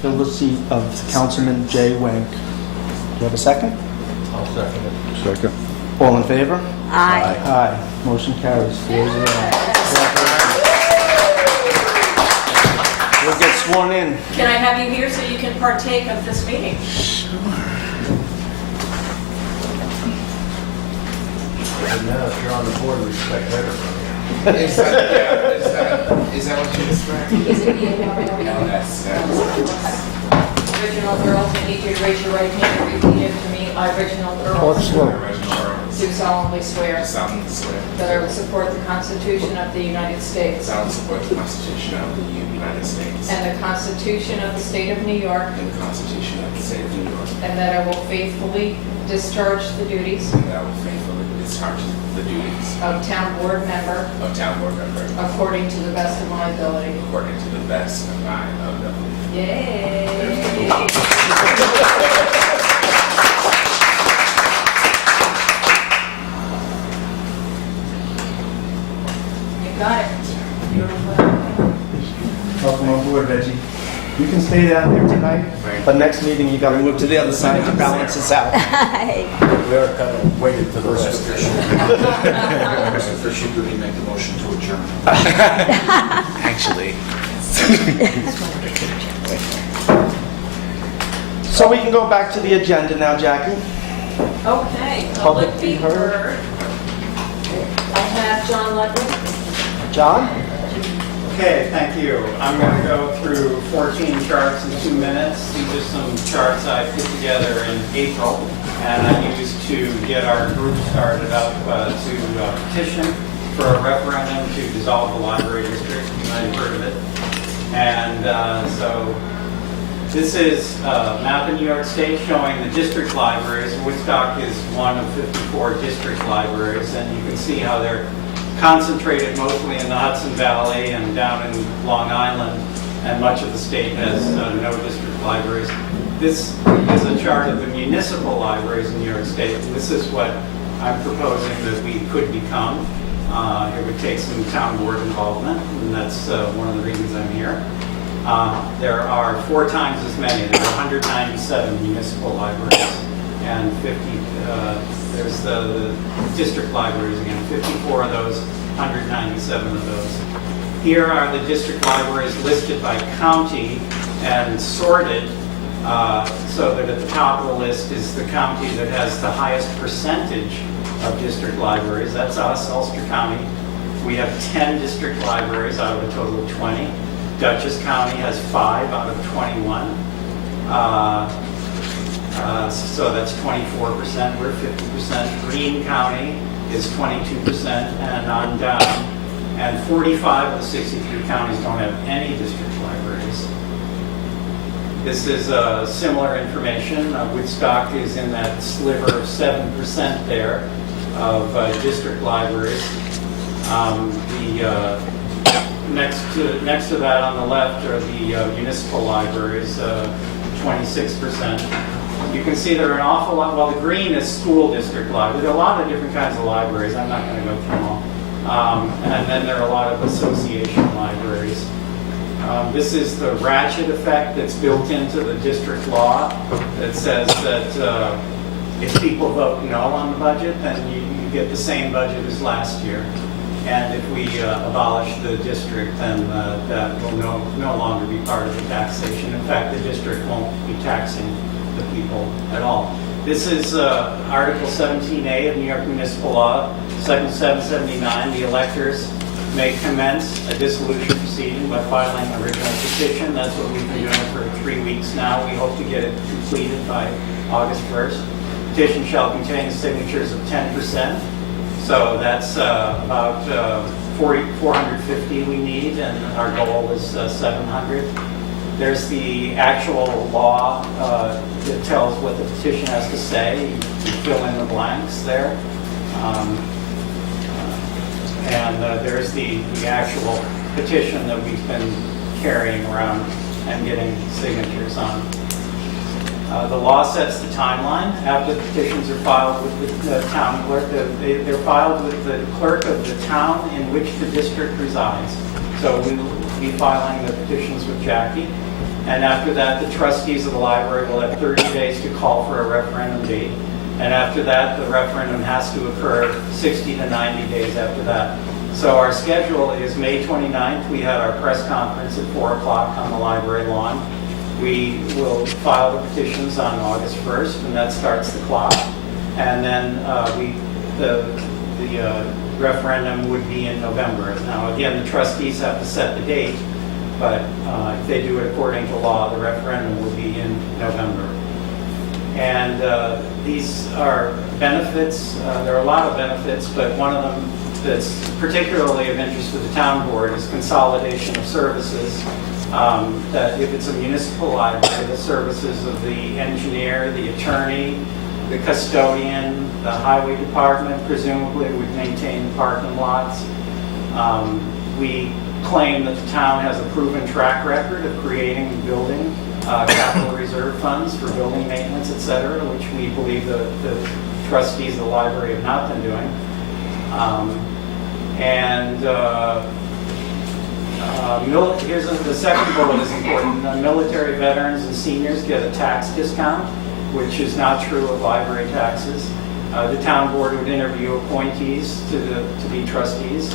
fill the seat of Councilman Jay Wenk. Do you have a second? I'll second it. Second. All in favor? Aye. Aye. Motion carries 4-0. We'll get sworn in. Can I have you here so you can partake of this meeting? And now, if you're on the board, we expect better from you. Is that what you expect? No, that's Reginald Earls, I need you to raise your right hand and repeat after me. I, Reginald Earls, Reginald Earls. do solemnly swear Solemnly swear that I will support the Constitution of the United States that I will support the Constitution of the United States and the Constitution of the State of New York, and the Constitution of the State of New York, and that I will faithfully discharge the duties and that I will faithfully discharge the duties of Town Board member of Town Board member according to the best of my ability. according to the best of my ability. Yay! You got it. Beautiful. Welcome on board, Reggie. You can stay down here tonight, but next meeting you gotta move to the other side to balance this out. We are kind of waiting to the rest. Mr. Fisher, do we make the motion to adjourn? Actually, So we can go back to the agenda now, Jackie. Okay, Public public be be heard. heard. I have John Ludwig. John? Okay, thank you. I'm going to go through 14 charts in 2 minutes. These are some charts I put together in April, and I used to get our group started up to petition for a referendum to dissolve the library district. You might have heard of it. And so this is a map in New York State showing the district libraries. Woodstock is one of 54 district libraries, and you can see how they're concentrated mostly in the Hudson Valley and down in Long Island, and much of the state has no district libraries. This is a chart of the municipal libraries in New York State. This is what I'm proposing that we could become. It would take some town board involvement, and that's one of the reasons I'm here. There are 4 times as many. There are 197 municipal libraries, and 50, there's the district libraries again, 54 of those, 197 of those. Here are the district libraries listed by county and sorted so that at the top of the list is the county that has the highest percentage of district libraries. That's us, Ulster County. We have 10 district libraries out of a total of 20. Dutchess County has 5 out of 21. So that's 24%, we're 50%. Greene County is 22% and on down. And 45 of the 63 counties don't have any district libraries. This is similar information. Woodstock is in that sliver of 7% there of district libraries. Next to that on the left are the municipal libraries, 26%. You can see there are an awful lot, well, the green is school district library. There are a lot of different kinds of libraries. I'm not going to go through them all. And then there are a lot of association libraries. This is the ratchet effect that's built into the district law that says that if people vote no on the budget, then you get the same budget as last year. And if we abolish the district, then that will no longer be part of the taxation. In fact, the district won't be taxing the people at all. This is Article 17A of New York Municipal Law, Section 779. The electors may commence a dissolution proceeding by filing an original petition. That's what we've been doing for 3 weeks now. We hope to get it completed by August 1st. Petition shall contain signatures of 10%. So that's about 450 we need, and our goal is 700. There's the actual law that tells what the petition has to say. You fill in the blanks there. And there's the actual petition that we've been carrying around and getting signatures on. The law sets the timeline after the petitions are filed with the town clerk. They're filed with the clerk of the town in which the district resides. So we will be filing the petitions with Jackie. And after that, the trustees of the library will have 30 days to call for a referendum date. And after that, the referendum has to occur 60 to 90 days after that. So our schedule is May 29th. We had our press conference at 4 o'clock on the library lawn. We will file the petitions on August 1st, and that starts the clock. And then the referendum would be in November. Now, again, the trustees have to set the date, but if they do it according to law, the referendum will be in November. And these are benefits. There are a lot of benefits, but one of them that's particularly of interest to the town board is consolidation of services. That if it's a municipal library, the services of the engineer, the attorney, the custodian, the highway department presumably would maintain the parking lots. We claim that the town has a proven track record of creating and building capital reserve funds for building maintenance, et cetera, which we believe the trustees of the library have not been doing. Here's the second bullet is important. Military veterans and seniors get a tax discount, which is not true of library taxes. The town board would interview appointees to be trustees,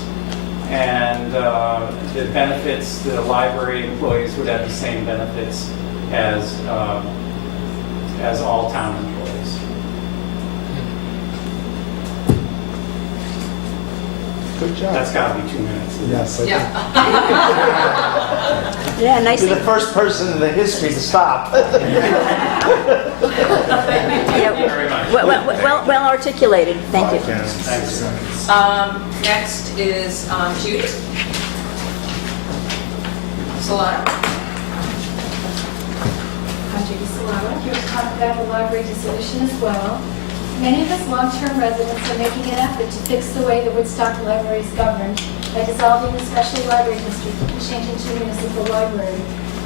and the benefits, the library employees would have the same benefits as all town employees. Good job. That's got to be 2 minutes. Yes, I Yeah. Yeah, nice. You're the first person in the history to stop. Very much. Well articulated. Thank you. Thanks. Next is Judy Solano. I'm Judy Solano, here to talk about the library dissolution as well. Many of us long-term residents are making an effort to fix the way the Woodstock Library is governed by dissolving the special library district and changing to a municipal library.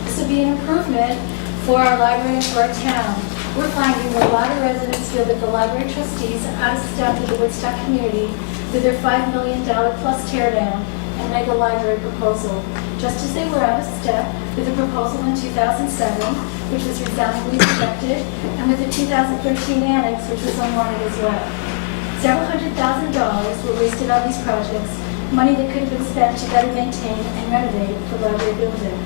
This would be an improvement for our library and for our town. We're finding that a lot of residents feel that the library trustees are out of step with the Woodstock community with their $5 million plus teardown and mega library proposal, just as they were out of step with the proposal in 2007, which was resoundingly rejected, and with the 2013 annex, which was unwanted as well. Several $100,000 were wasted on these projects, money that could have been spent to better maintain and renovate the library building.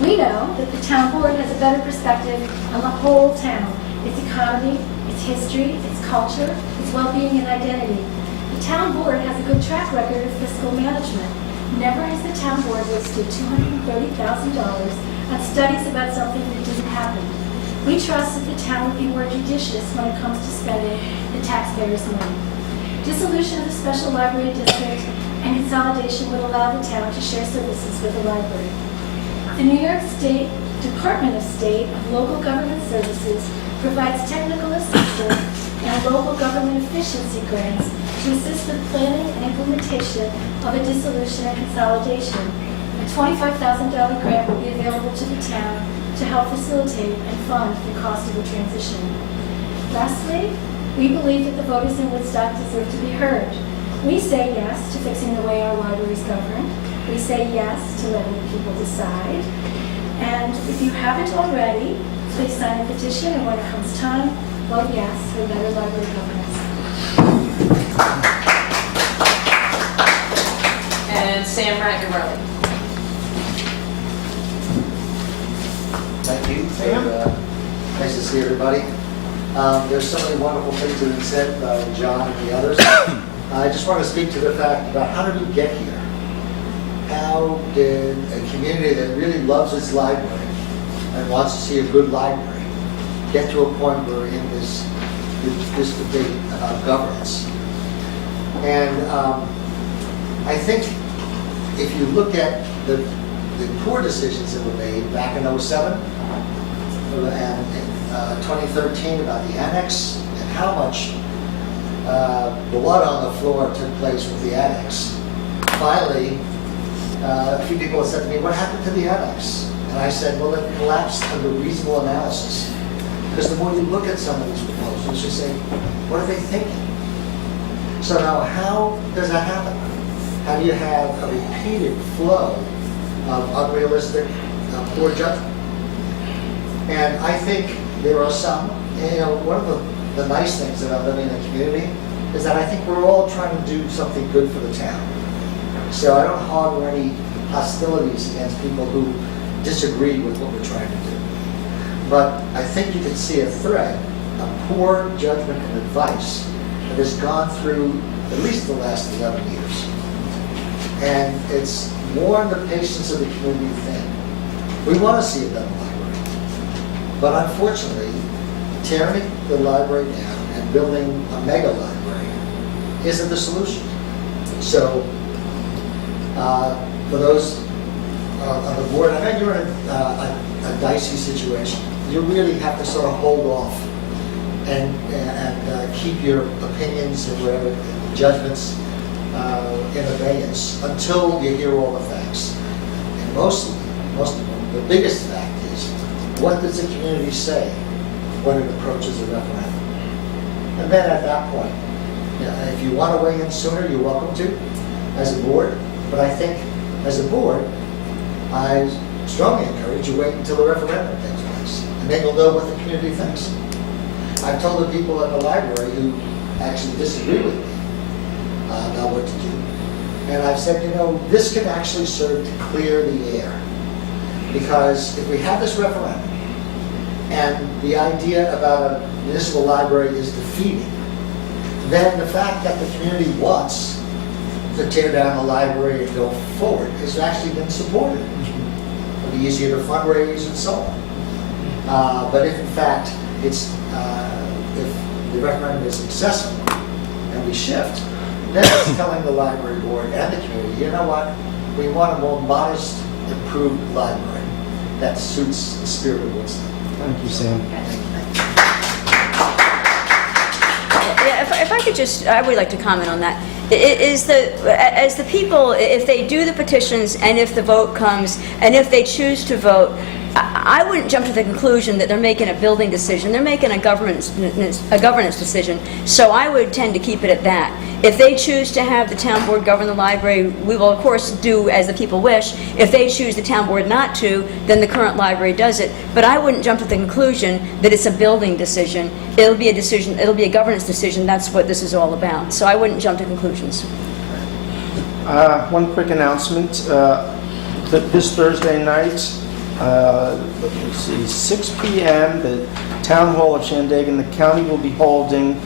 We know that the town board has a better perspective on the whole town, its economy, its history, its culture, its well-being and identity. The town board has a good track record of fiscal management. Never has the town board wasted $230,000 on studies about something that didn't happen. We trust that the town would be more judicious when it comes to spending the taxpayers' money. Dissolution of the special library district and consolidation would allow the town to share services with the library. The New York State Department of State of Local Government Services provides technical assistance and local government efficiency grants to assist with planning and implementation of a dissolution and consolidation. A $25,000 grant will be available to the town to help facilitate and fund the cost of the transition. Lastly, we believe that the voters in Woodstock deserve to be heard. We say yes to fixing the way our library is governed. We say yes to letting the people decide. And if you haven't already, please sign a petition, and when it comes time, vote yes for better library governance. And Sam Ragnarelli. Thank you. Nice to see everybody. There's so many wonderful things that have been said by John and the others. I just want to speak to the fact about how did we get here? How did a community that really loves its library and wants to see a good library get to a point where we're in this debate about governance? And I think if you look at the poor decisions that were made back in 2007 and 2013 about the annex and how much blood on the floor took place with the annex, finally, a few people have said to me, what happened to the annex? And I said, well, it collapsed under reasonable analysis. Because the more you look at some of these proposals, you say, what are they thinking? So now, how does that happen? How do you have a repeated flow of unrealistic, poor judgment? And I think there are some, one of the nice things about living in a community is that I think we're all trying to do something good for the town. So I don't harbor any hostilities against people who disagree with what we're trying to do. But I think you can see a thread of poor judgment and advice that has gone through at least the last 11 years. And it's worn the patience of the community thin. We want to see a better library. But unfortunately, tearing the library down and building a mega library isn't the solution. So, for those on the board, I know you're in a dicey situation. You really have to sort of hold off and keep your opinions and whatever judgments in abeyance until you hear all the facts. And most of them, the biggest fact is, what does the community say when it approaches a referendum? And then at that point, if you want to weigh in sooner, you're welcome to, as a board. But I think, as a board, I strongly encourage you wait until the referendum takes place, and then you'll know what the community thinks. I've told the people at the library who actually disagree with me about what to do, and I've said, this can actually serve to clear the air, because if we have this referendum, and the idea about a municipal library is defeated, then the fact that the community wants to tear down the library and go forward has actually been supported. It'll be easier to fundraise and so on. But if in fact if the referendum is successful and we shift, then it's telling the library board and the community, you know what, we want a more modest, improved library that suits the spirit of Woodstock. Thank you, Sam. Yeah, if I could just, I would like to comment on that. As the people, if they do the petitions and if the vote comes and if they choose to vote, I wouldn't jump to the conclusion that they're making a building decision. They're making a governance decision. So I would tend to keep it at that. If they choose to have the town board govern the library, we will of course do as the people wish. If they choose the town board not to, then the current library does it. But I wouldn't jump to the conclusion that it's a building decision. It'll be a decision. It'll be a governance decision. That's what this is all about. So I wouldn't jump to conclusions. One quick announcement. This Thursday night, let me see, 6 p.m., the Town Hall of Shandaken, the county will be holding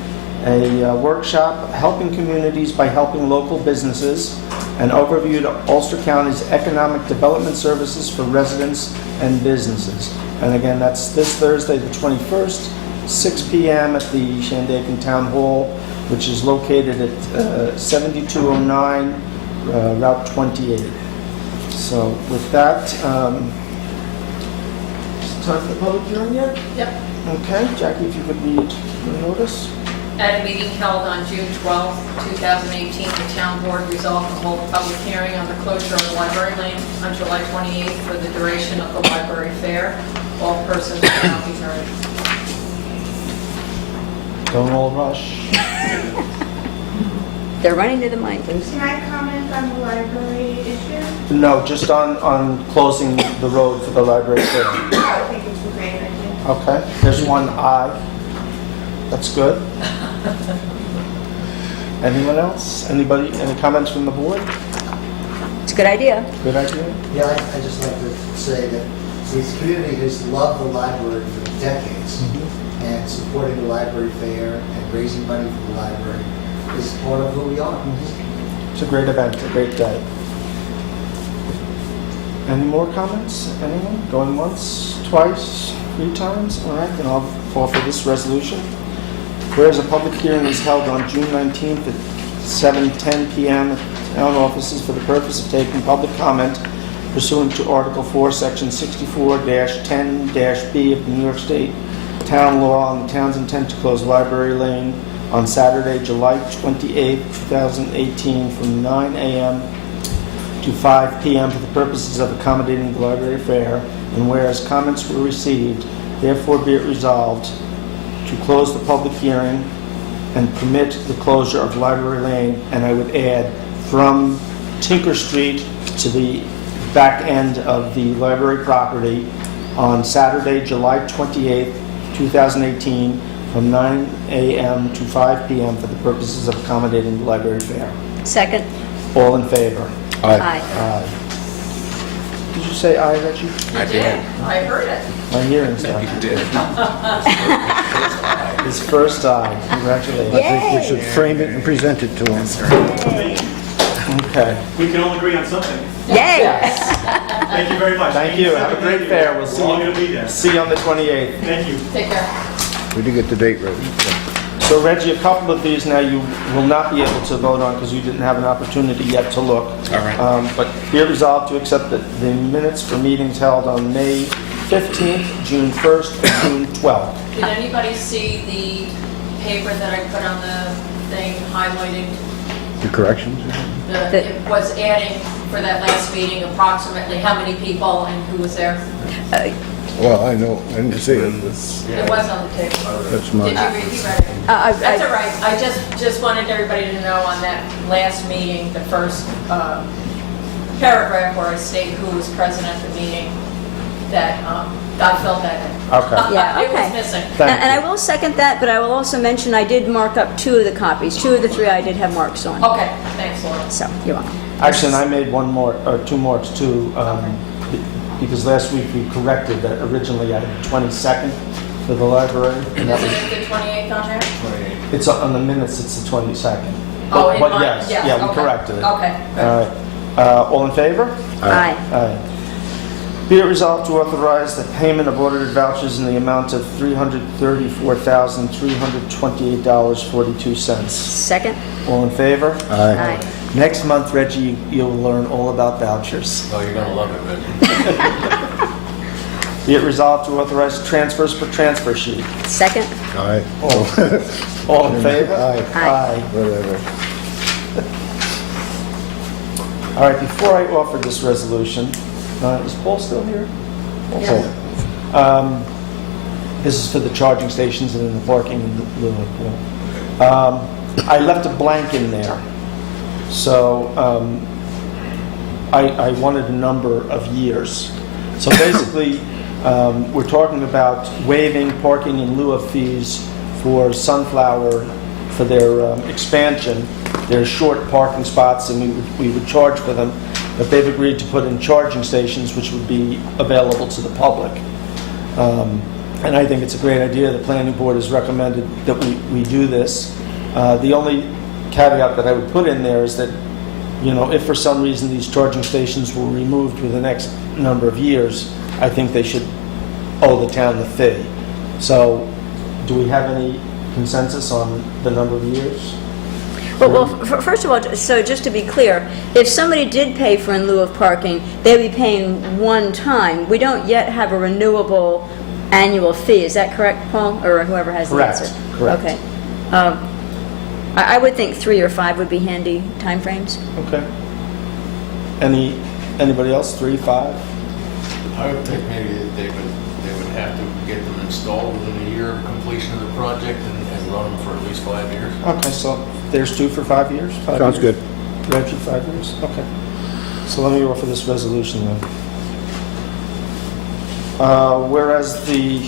a workshop, Helping Communities by Helping Local Businesses, an overview to Ulster County's economic development services for residents and businesses. And again, that's this Thursday, the 21st, 6 p.m. at the Shandaken Town Hall, which is located at 7209 Route 28. So with that, time for the public hearing yet? Yep. Okay, Jackie, if you could read the notice. At a meeting held on June 12, 2018, the town board resolved to hold a public hearing on the closure of Library Lane on July 28th for the duration of the library fair. All persons will now be heard. Don't all rush. They're running to the mic. Can I comment on the library issue? No, just on closing the road for the library fair. I think it's a great idea. Okay, there's one aye. That's good. Anyone else? Anybody, any comments from the board? It's a good idea. Good idea? Yeah, I just like to say that this community has loved the library for decades, and supporting the library fair and raising money for the library is part of who we are. It's a great event, a great day. Any more comments? Anyone? Going once, twice, 3 times? All right, then I'll call for this resolution. Whereas a public hearing is held on June 19th at 7:10 p.m. at town offices for the purpose of taking public comment pursuant to Article 4, Section 64-10-B of the New York State Town Law on the town's intent to close Library Lane on Saturday, July 28, 2018, from 9 a.m. to 5 p.m. for the purposes of accommodating the library fair, and whereas comments were received, therefore be it resolved to close the public hearing and permit the closure of Library Lane, and I would add, from Tinker Street to the back end of the library property on Saturday, July 28th, 2018, from 9 a.m. to 5 p.m. for the purposes of accommodating the library fair. Second? All in favor? Aye. Aye. Did you say aye, Reggie? I did. I heard it. My hearing's not. You did. His first aye. Congratulations. Yay! We should frame it and present it to him. Okay. We can all agree on something. Yay! Thank you very much. Thank you. Have a great fair. We'll see We're all going to be you. there. See you on the 28th. Thank you. Take care. We did get the date right. So Reggie, a couple of these now you will not be able to vote on because you didn't have an opportunity yet to look. All right. But be it resolved to accept the minutes for meetings held on May 15th, June 1st, and June 12th. Did anybody see the paper that I put on the thing highlighting? The corrections? It was adding for that last meeting approximately how many people and who was there. Well, I know, I didn't see it. It was on the table. That's Did mine. you read it? That's all right. I just wanted everybody to know on that last meeting, the first paragraph where I state who was present at the meeting, that I filled that in. Okay. Yeah, It was okay. missing. Thank And I you. will second that, but I will also mention I did mark up 2 of the copies. 2 of the 3 I did have marks on. Okay, thanks, Laura. So, you're welcome. Actually, and I made 1 more, or 2 marks too, because last week we corrected that originally I had 22nd for the library. And that Isn't was, it the 28th on here? it's on the minutes, it's the 22nd. Oh, in But mine? yes, yeah, we okay. corrected it. Okay. All right. All in favor? Aye. Aye. Be it resolved to authorize the payment of audited vouchers in the amount of $334,328.42. Second? All in favor? Aye. Next month, Reggie, you'll learn all about vouchers. Oh, you're gonna love it, Reggie. Be it resolved to authorize transfers per transfer sheet. Second? Aye. All in favor? Aye. Aye. Whatever. All right, before I offer this resolution, is Paul still here? Yes. This is for the charging stations and in the parking in the pool. I left a blank in there. So I wanted a number of years. So basically, we're talking about waiving parking in lieu of fees for Sunflower for their expansion. They're short parking spots and we would charge for them, but they've agreed to put in charging stations which would be available to the public. And I think it's a great idea. The planning board has recommended that we do this. The only caveat that I would put in there is that, you know, if for some reason these charging stations were removed within the next number of years, I think they should owe the town the fee. So, do we have any consensus on the number of years? Well, first of all, so just to be clear, if somebody did pay for in lieu of parking, they'd be paying one time. We don't yet have a renewable annual fee. Is that correct, Paul? Or whoever has the Correct, answer? correct. Okay. I would think 3 or 5 would be handy timeframes. Okay. Anybody else? 3, 5? I would think maybe that they would have to get them installed within a year of completion of the project and run them for at least 5 years. Okay, so there's 2 for 5 years? 5 Sounds years? good. Reggie, 5 years? Okay. So let me offer this resolution then. Whereas the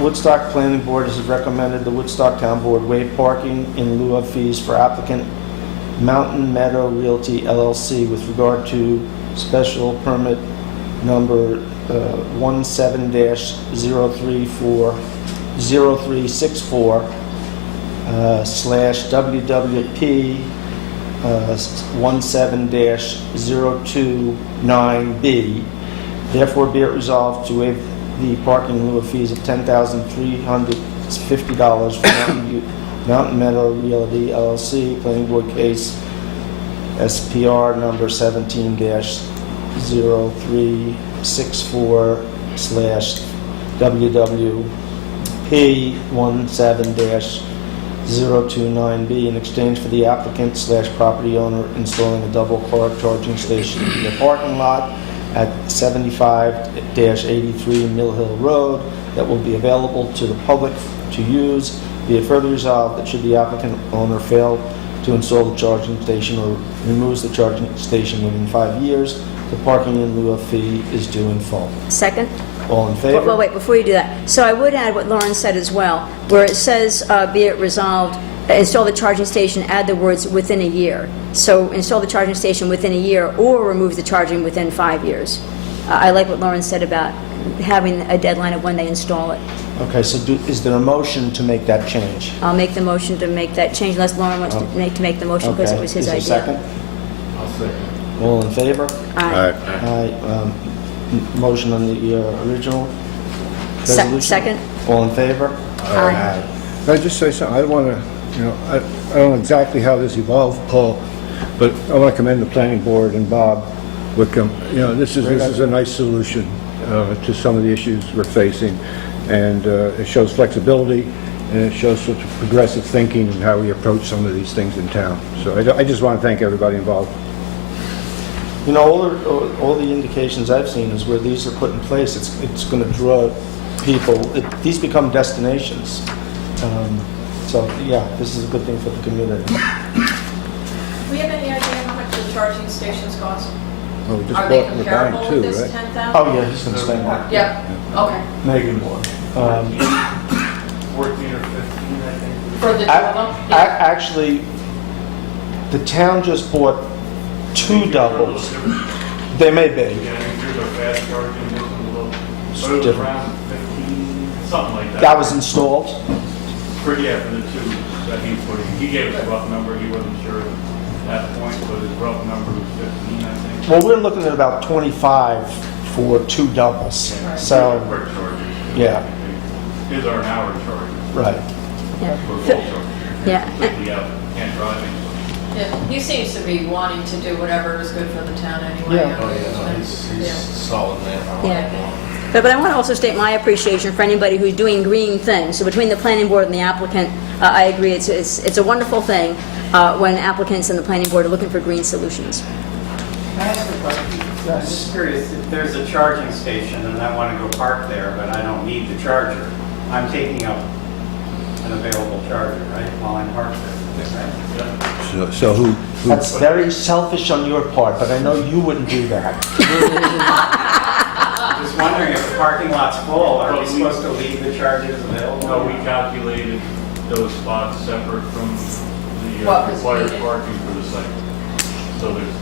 Woodstock Planning Board has recommended the Woodstock Town Board waive parking in lieu of fees for applicant Mountain Meadow Realty LLC with regard to special permit number 17-0364 slash WWP 17-029B. Therefore, be it resolved to waive the parking in lieu of fees of $10,350 for Mountain Meadow Realty LLC, Planning Board case SPR number 17-0364 slash WWP 17-029B in exchange for the applicant slash property owner installing a double car charging station in the parking lot at 75-83 Mill Hill Road that will be available to the public to use. Be it further resolved that should the applicant owner fail to install the charging station or removes the charging station within 5 years, the parking in lieu of fee is due in full. Second? All in favor? Well, wait, before you do that, so I would add what Lauren said as well, where it says, be it resolved, install the charging station, add the words within a year. So install the charging station within a year or remove the charging within 5 years. I like what Lauren said about having a deadline of when they install it. Okay, so is there a motion to make that change? I'll make the motion to make that change unless Lauren wants to make the motion because it was his idea. Is there a second? I'll second. All in favor? Aye. Aye. Motion on the original resolution? Second? All in favor? Aye. Can I just say something? I want to, I don't know exactly how this evolved, Paul, but I want to commend the planning board and Bob Wickham. This is a nice solution to some of the issues we're facing, and it shows flexibility, and it shows sort of progressive thinking and how we approach some of these things in town. So I just want to thank everybody involved. All the indications I've seen is where these are put in place, it's going to draw people. These become destinations. So, yeah, this is a good thing for the community. Do we have any idea how much the charging stations cost? Well, we just Are they bought in the bank comparable too, with this right? 10,000? Oh, yeah, he's going to spend more. Yeah, okay. Maybe more. 14 or 15, I think. For the two of them? Yeah. Actually, the town just bought 2 doubles. They may be. Yeah, I think there's a fast charging, there's a little, It's but it was different. around 15, something like that. That was installed? For the 2 that he's putting. He gave us a rough number, he wasn't sure at that point, but his rough number was 15, I think. Well, we're looking at about 25 for 2 doubles. So, Quick chargers. yeah, His are an hour charger. right. Yeah. For full charge. Yeah. Completely out, can't drive anymore. Yeah, he seems to be wanting to do whatever is good for the town anyway. Yeah. Oh, yeah, no, he's a Yeah. solid man. I like Yeah. him. But I want to also state my appreciation for anybody who's doing green things. So between the planning board and the applicant, I agree, it's a wonderful thing when applicants and the planning board are looking for green solutions. Can I ask a question? I'm just curious, if there's a charging station and I want to go park there, but I don't need the charger, I'm taking up an available charger, right, while I'm parked there, right? So who That's very selfish on your part, but I know you wouldn't do that. Just wondering if the parking lot's full, are we supposed to leave the chargers available? No, we calculated those spots separate from the What was required needed. parking for the site. So there's,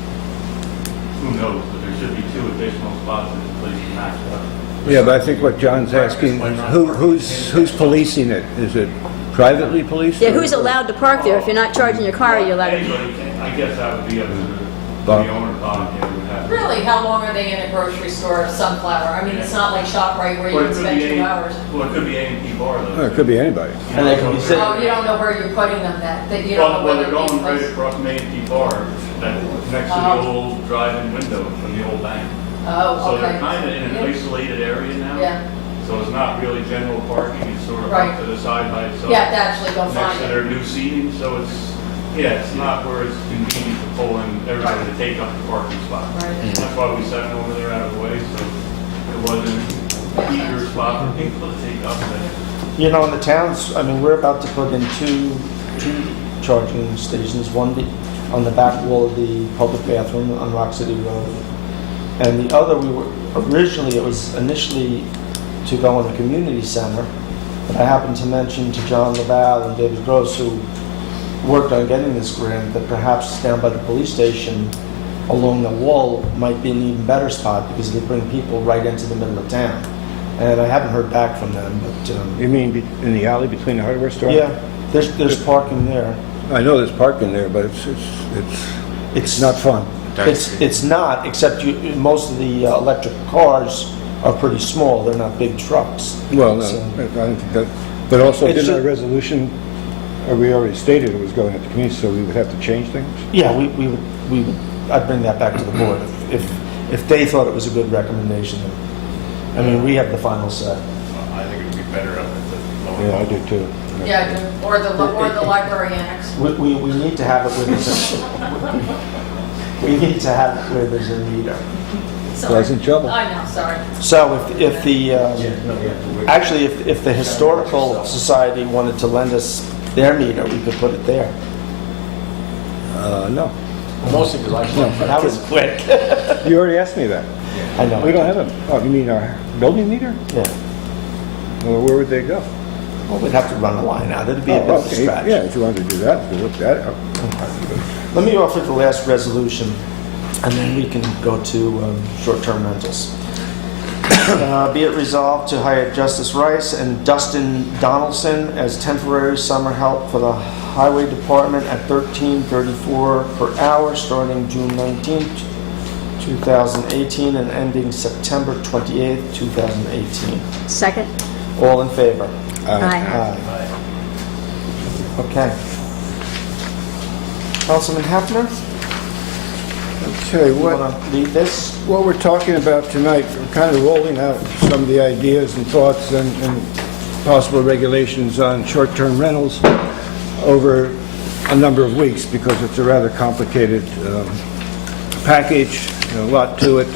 who knows, but there should be 2 additional spots if the place is maxed out. Yeah, but I think what John's asking, who's policing it? Is it privately policed? Yeah, who's allowed to park there? If you're not charging your car, you're allowed to. Anybody can, I guess that would be up to the Bob. owner, Bob, yeah, would have. Really, how long are they in a grocery store of Sunflower? I mean, it's not like ShopRite where you Well, can it could spend be 2 hours. Well, it could be A&P bar Oh, though. it could be anybody. And they can be sitting. Oh, you don't know where you're putting them, that you don't know Well, where they're they're being going right placed. across Main P bar, that, next to the old drive-in window from the old bank. Oh, So okay. they're kind of in an Yeah. isolated area now. Yeah, So it's not really general parking, it's sort of Right. up to the side by itself. you have to actually go Next find to it. their new seating, so it's, yeah, it's not where it's convenient to pull in everybody to take up the parking spot. Right. That's why we set it over there out of the way, so it wasn't an eager spot for people to take up. In the towns, I mean, we're about to put in two charging stations, one on the back wall of the public bathroom on Rock City Road. And the other, it was initially to go in the community center, but I happened to mention to John Laval and David Gross, who worked on getting this grant, that perhaps down by the police station along the wall might be an even better spot because they bring people right into the middle of town. And I haven't heard back from them, but You mean in the alley between the hardware store? yeah, there's parking there. I know there's parking there, but it's not fun. It's not, except most of the electric cars are pretty small. They're not big trucks. Well, no, So- I don't think that, but also It's didn't our ju- resolution, we already stated it was going at the community, so we would have to change things? Yeah, we would. I'd bring that back to the board if they thought it was a good recommendation. I mean, we have the final say. I think it'd be better up at the. Yeah, I do too. Yeah, or the library annex. We need to have it where there's we need to have it where there's a meter. Sorry. Pleasant trouble. I know, sorry. So if the actually if the historical society wanted to lend us their meter, we could put it there. No. Mostly because I can't. That was quick. You already asked me that. I know. We don't have a, oh, you mean our building meter? Yeah. Well, where would they go? Well, we'd have to run a line out. It'd be a bit of a Okay, stretch. yeah, if you wanted to do that, we'll look that up. Let me offer the last resolution, and then we can go to short-term rentals. Be it resolved to hire Justice Rice and Dustin Donaldson as temporary summer help for the Highway Department at $13.34 per hour, starting June 19th, 2018, and ending September 28th, 2018. Second? All in favor? Aye. Okay. Councilman Hefner, Okay, you what? want to lead this? What we're talking about tonight, we're kind of rolling out some of the ideas and thoughts and possible regulations on short-term rentals over a number of weeks because it's a rather complicated package, a lot to it,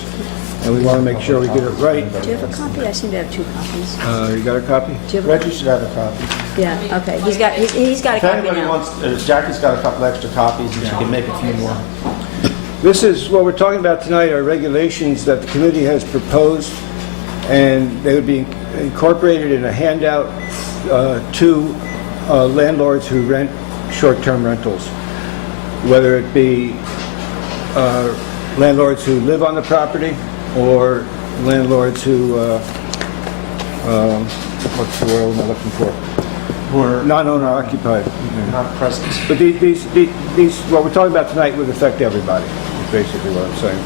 and we want to make sure we get it right. Do you have a copy? I seem to have two copies. You got a copy? Do you have a Reggie should have a copy. Yeah, okay. He's got a If copy anybody now. wants, Jackie's got a couple extra copies, and she can make a few more. This is what we're talking about tonight, are regulations that the committee has proposed, and they would be incorporated in a handout to landlords who rent short-term rentals, whether it be landlords who live on the property or landlords who, what's the word I'm looking for? We're Non-owner occupied. not present. But these, what we're talking about tonight would affect everybody, is basically what I'm saying.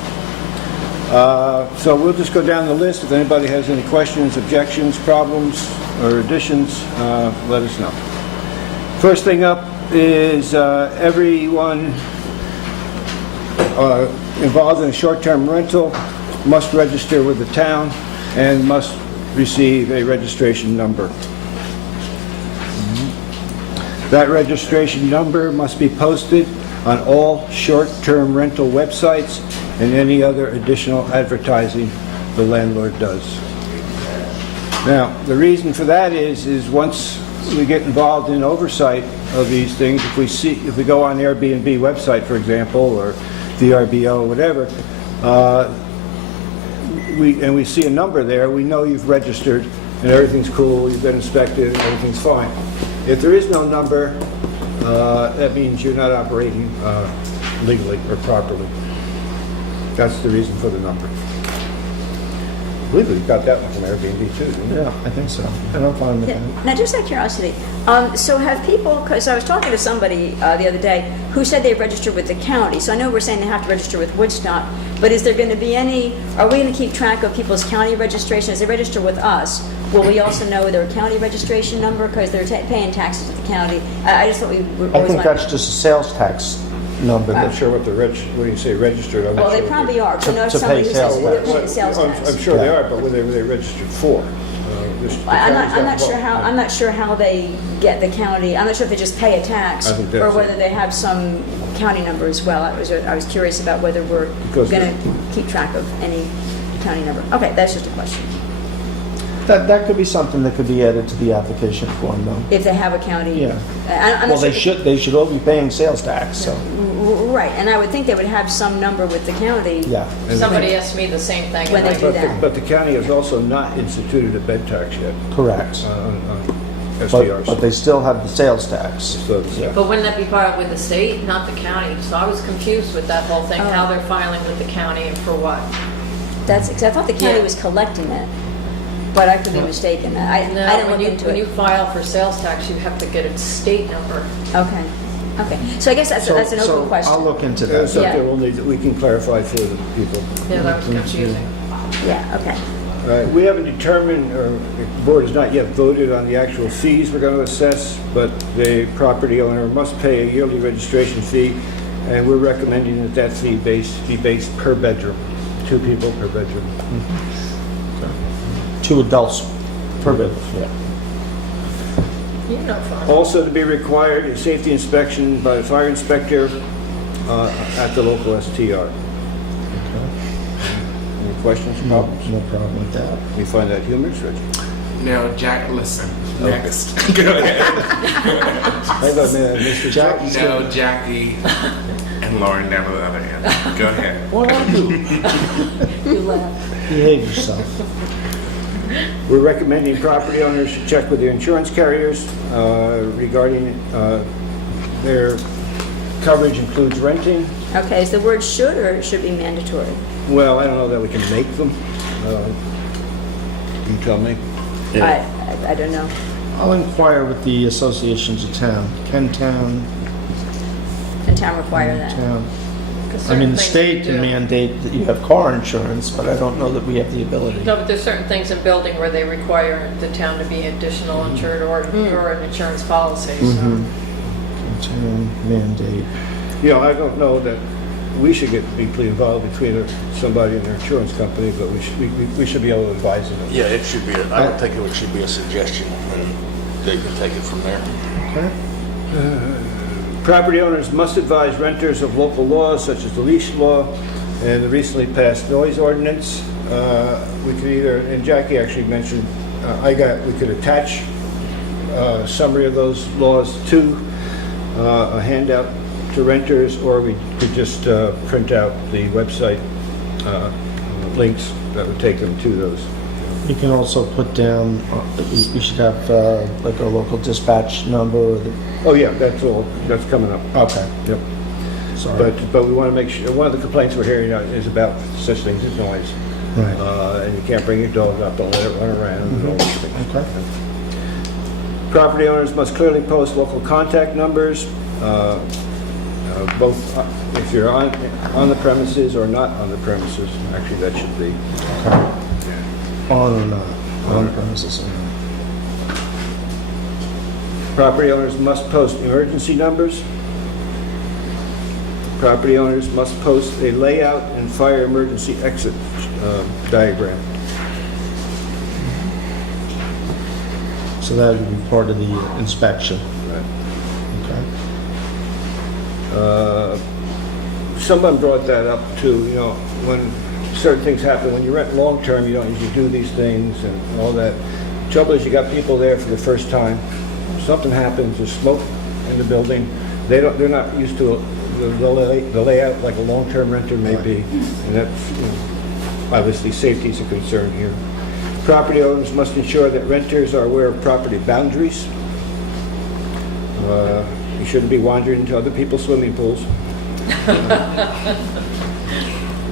So we'll just go down the list. If anybody has any questions, objections, problems, or additions, let us know. First thing up is everyone involved in a short-term rental must register with the town and must receive a registration number. That registration number must be posted on all short-term rental websites and any other additional advertising the landlord does. Now, the reason for that is once we get involved in oversight of these things, if we go on the Airbnb website, for example, or VRBO, whatever, we see a number there, we know you've registered and everything's cool, you've been inspected, and everything's fine. If there is no number, that means you're not operating legally or properly. That's the reason for the number. I believe we got that one from Airbnb too, didn't we? Yeah, I think so. And I'm fine with that. Now, just out of curiosity, so have people, because I was talking to somebody the other day who said they've registered with the county, so I know we're saying they have to register with Woodstock, but is there going to be are we going to keep track of people's county registration? As they register with us, will we also know their county registration number because they're paying taxes to the county? I just thought we were I always think that's just a sales tax number. I'm not sure what when you say registered, I'm not Well, sure. they probably are. To- I know to somebody pay who says sales they're tax. paying sales tax. I'm sure they Yeah. are, but what are they registered for? I'm not sure how they get the county. I'm not sure if they just pay a tax I think or that's whether it. they have some county number as well. I was curious about whether we're Because going to keep track of any county number. Okay, that's just a question. That could be something that could be added to the application form, though. If they have a county. Yeah. I'm Well, not they sure. should all be paying sales tax, so, Right, and I would think they would have some number with the county. yeah. Somebody asked me the same thing. When they and do I- that. But the county has also not instituted a bed tax yet Correct. on But STRs. they still have the sales tax. So, yeah. But wouldn't that be filed with the state, not the county? So I was confused with that whole thing, how they're filing with the county and for what? That's, 'cause I thought the county Yeah. was collecting it, but I could be mistaken. I didn't No, look into when you it. file for sales tax, you have to get a state number. Okay. So I guess that's an So open question. I'll look into That's that. something we can clarify for the people. Yeah, that was confusing. Yeah, okay. All right, we haven't determined, or the board has not yet voted on the actual fees we're going to assess, but the property owner must pay a yearly registration fee, and we're recommending that fee be based per bedroom, 2 people per bedroom. 2 adults per bedroom. Yeah. You know, fun. Also to be required is safety inspection by the fire inspector at the local STR. Any questions, problems? No problem with that. We find that humorous, Reggie? No, Jack, listen. Next. Go ahead. How about Mr. Jack? No, Jackie And Lauren down to the other end. Go ahead. What I do? You laugh. Behave yourself. We're recommending property owners should check with their insurance carriers regarding their coverage includes renting. Okay, is the word should or it should be mandatory? Well, I don't know that we can make them. You tell me. I don't know. I'll inquire with the associations of town. Can town, Can town require that? town? 'Cause I mean, the certain things state we can do. mandate that you have car insurance, but I don't know that we have the ability. No, but there's certain things in building where they require the town to be additional insured or an insurance policy, so. Can town mandate. You know, I don't know that we should get deeply involved between somebody and their insurance company, but we should be able to advise them. Yeah, it should be, I don't think it should be a suggestion, and they can take it from there. Okay. Property owners must advise renters of local laws such as the leash law and the recently passed noise ordinance. We could either, and Jackie actually mentioned, we could attach a summary of those laws to a handout to renters, or we could just print out the website links that would take them to those. You can also put down, we should have like a local dispatch number or the, Oh yeah, that's coming up. okay, Yep. sorry. But we want to make sure, one of the complaints we're hearing is about such things as noise. Right. And you can't bring your dog up, don't let it run around, and all these things. Okay. Property owners must clearly post local contact numbers, both if you're on the premises or not on the premises. Actually, that should be. On or not, on the premises or not. Property owners must post emergency numbers. Property owners must post a layout and fire emergency exit diagram. So that would be part of the inspection. Okay. Someone brought that up too, you know, when certain things happen, when you rent long-term, you don't usually do these things and all that. Trouble is, you got people there for the first time. Something happens, there's smoke in the building. They're not used to the layout like a long-term renter may be, and that's, you know, obviously safety is a concern here. Property owners must ensure that renters are aware of property boundaries. You shouldn't be wandering into other people's swimming pools.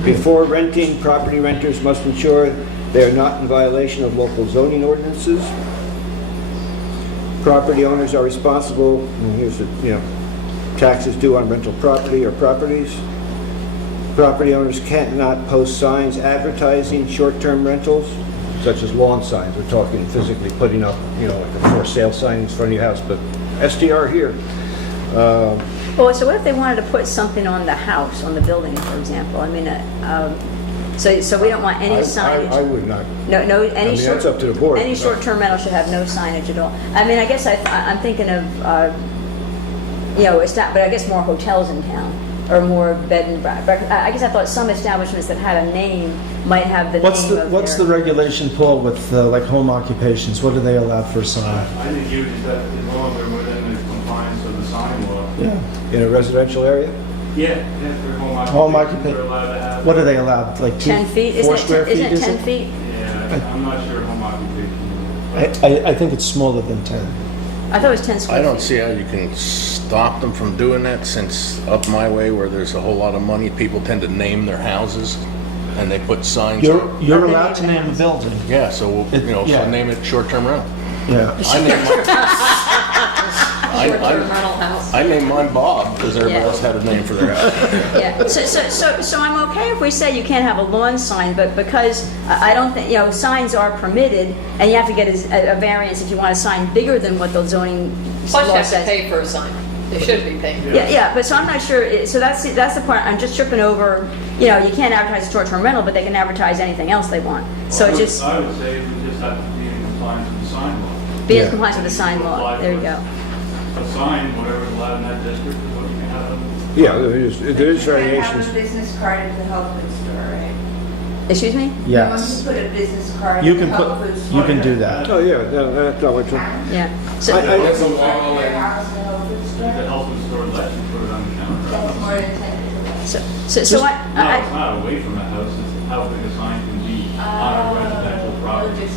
Before renting, property renters must ensure they are not in violation of local zoning ordinances. Property owners are responsible, and here's the, taxes due on rental property or properties. Property owners cannot post signs advertising short-term rentals, such as lawn signs. We're talking physically putting up, like a for sale sign in front of your house, but STR here. Well, so what if they wanted to put something on the house, on the building, for example? I mean, so we don't want any signage. I would not. No, any short. That's up to the board. Any short-term rental should have no signage at all. I mean, I guess I'm thinking of, but I guess more hotels in town, or more bed and breakfast. I guess I thought some establishments that had a name might have the name of What's the regulation, Paul, with like home occupations? What do they allow for a sign? I think usually that as long as they're within the compliance of the sign law. Yeah. In a residential area? Yeah, for Home occupations, they're allowed to have. What are they allowed, like 10 feet? 4 square feet? Isn't it 10 feet? Yeah, I'm not sure home occupation. I think it's smaller than 10. I thought it was 10 square I feet. don't see how you can stop them from doing that, since up my way where there's a whole lot of money, people tend to name their houses and they put signs up. You're Okay, allowed to name name a building. Yeah, so, yeah. so name it short-term rental. Yeah. Short-term rental house. I named mine Bob, because everybody Yeah. else had a name for their house. Yeah, so I'm okay if we say you can't have a lawn sign, but because I don't think, signs are permitted, and you have to get a variance if you want a sign bigger than what the zoning Plus you law have to says. pay for a sign. They should be paid. Yeah, but so I'm not sure, so that's the part, I'm just tripping over, you can't advertise a short-term rental, but they can advertise anything else they want. So I it just, would say we just have to be in compliance with the sign law. be in compliance with the sign law, Apply there you for go. A sign, whatever's allowed in that district is what you can have. Yeah, there is You variations. can't have a business card at the health food store, right? Excuse me? Yes. You want to put a business card You at can the health food put, store. you can do that. Oh, yeah, that's not what Yeah. So, I- There's a wall at your house, the health food The store. health food store lets you put it on the counter. That's more than 10 So No, it's not away from the house, it's how big a sign can be on a residential property,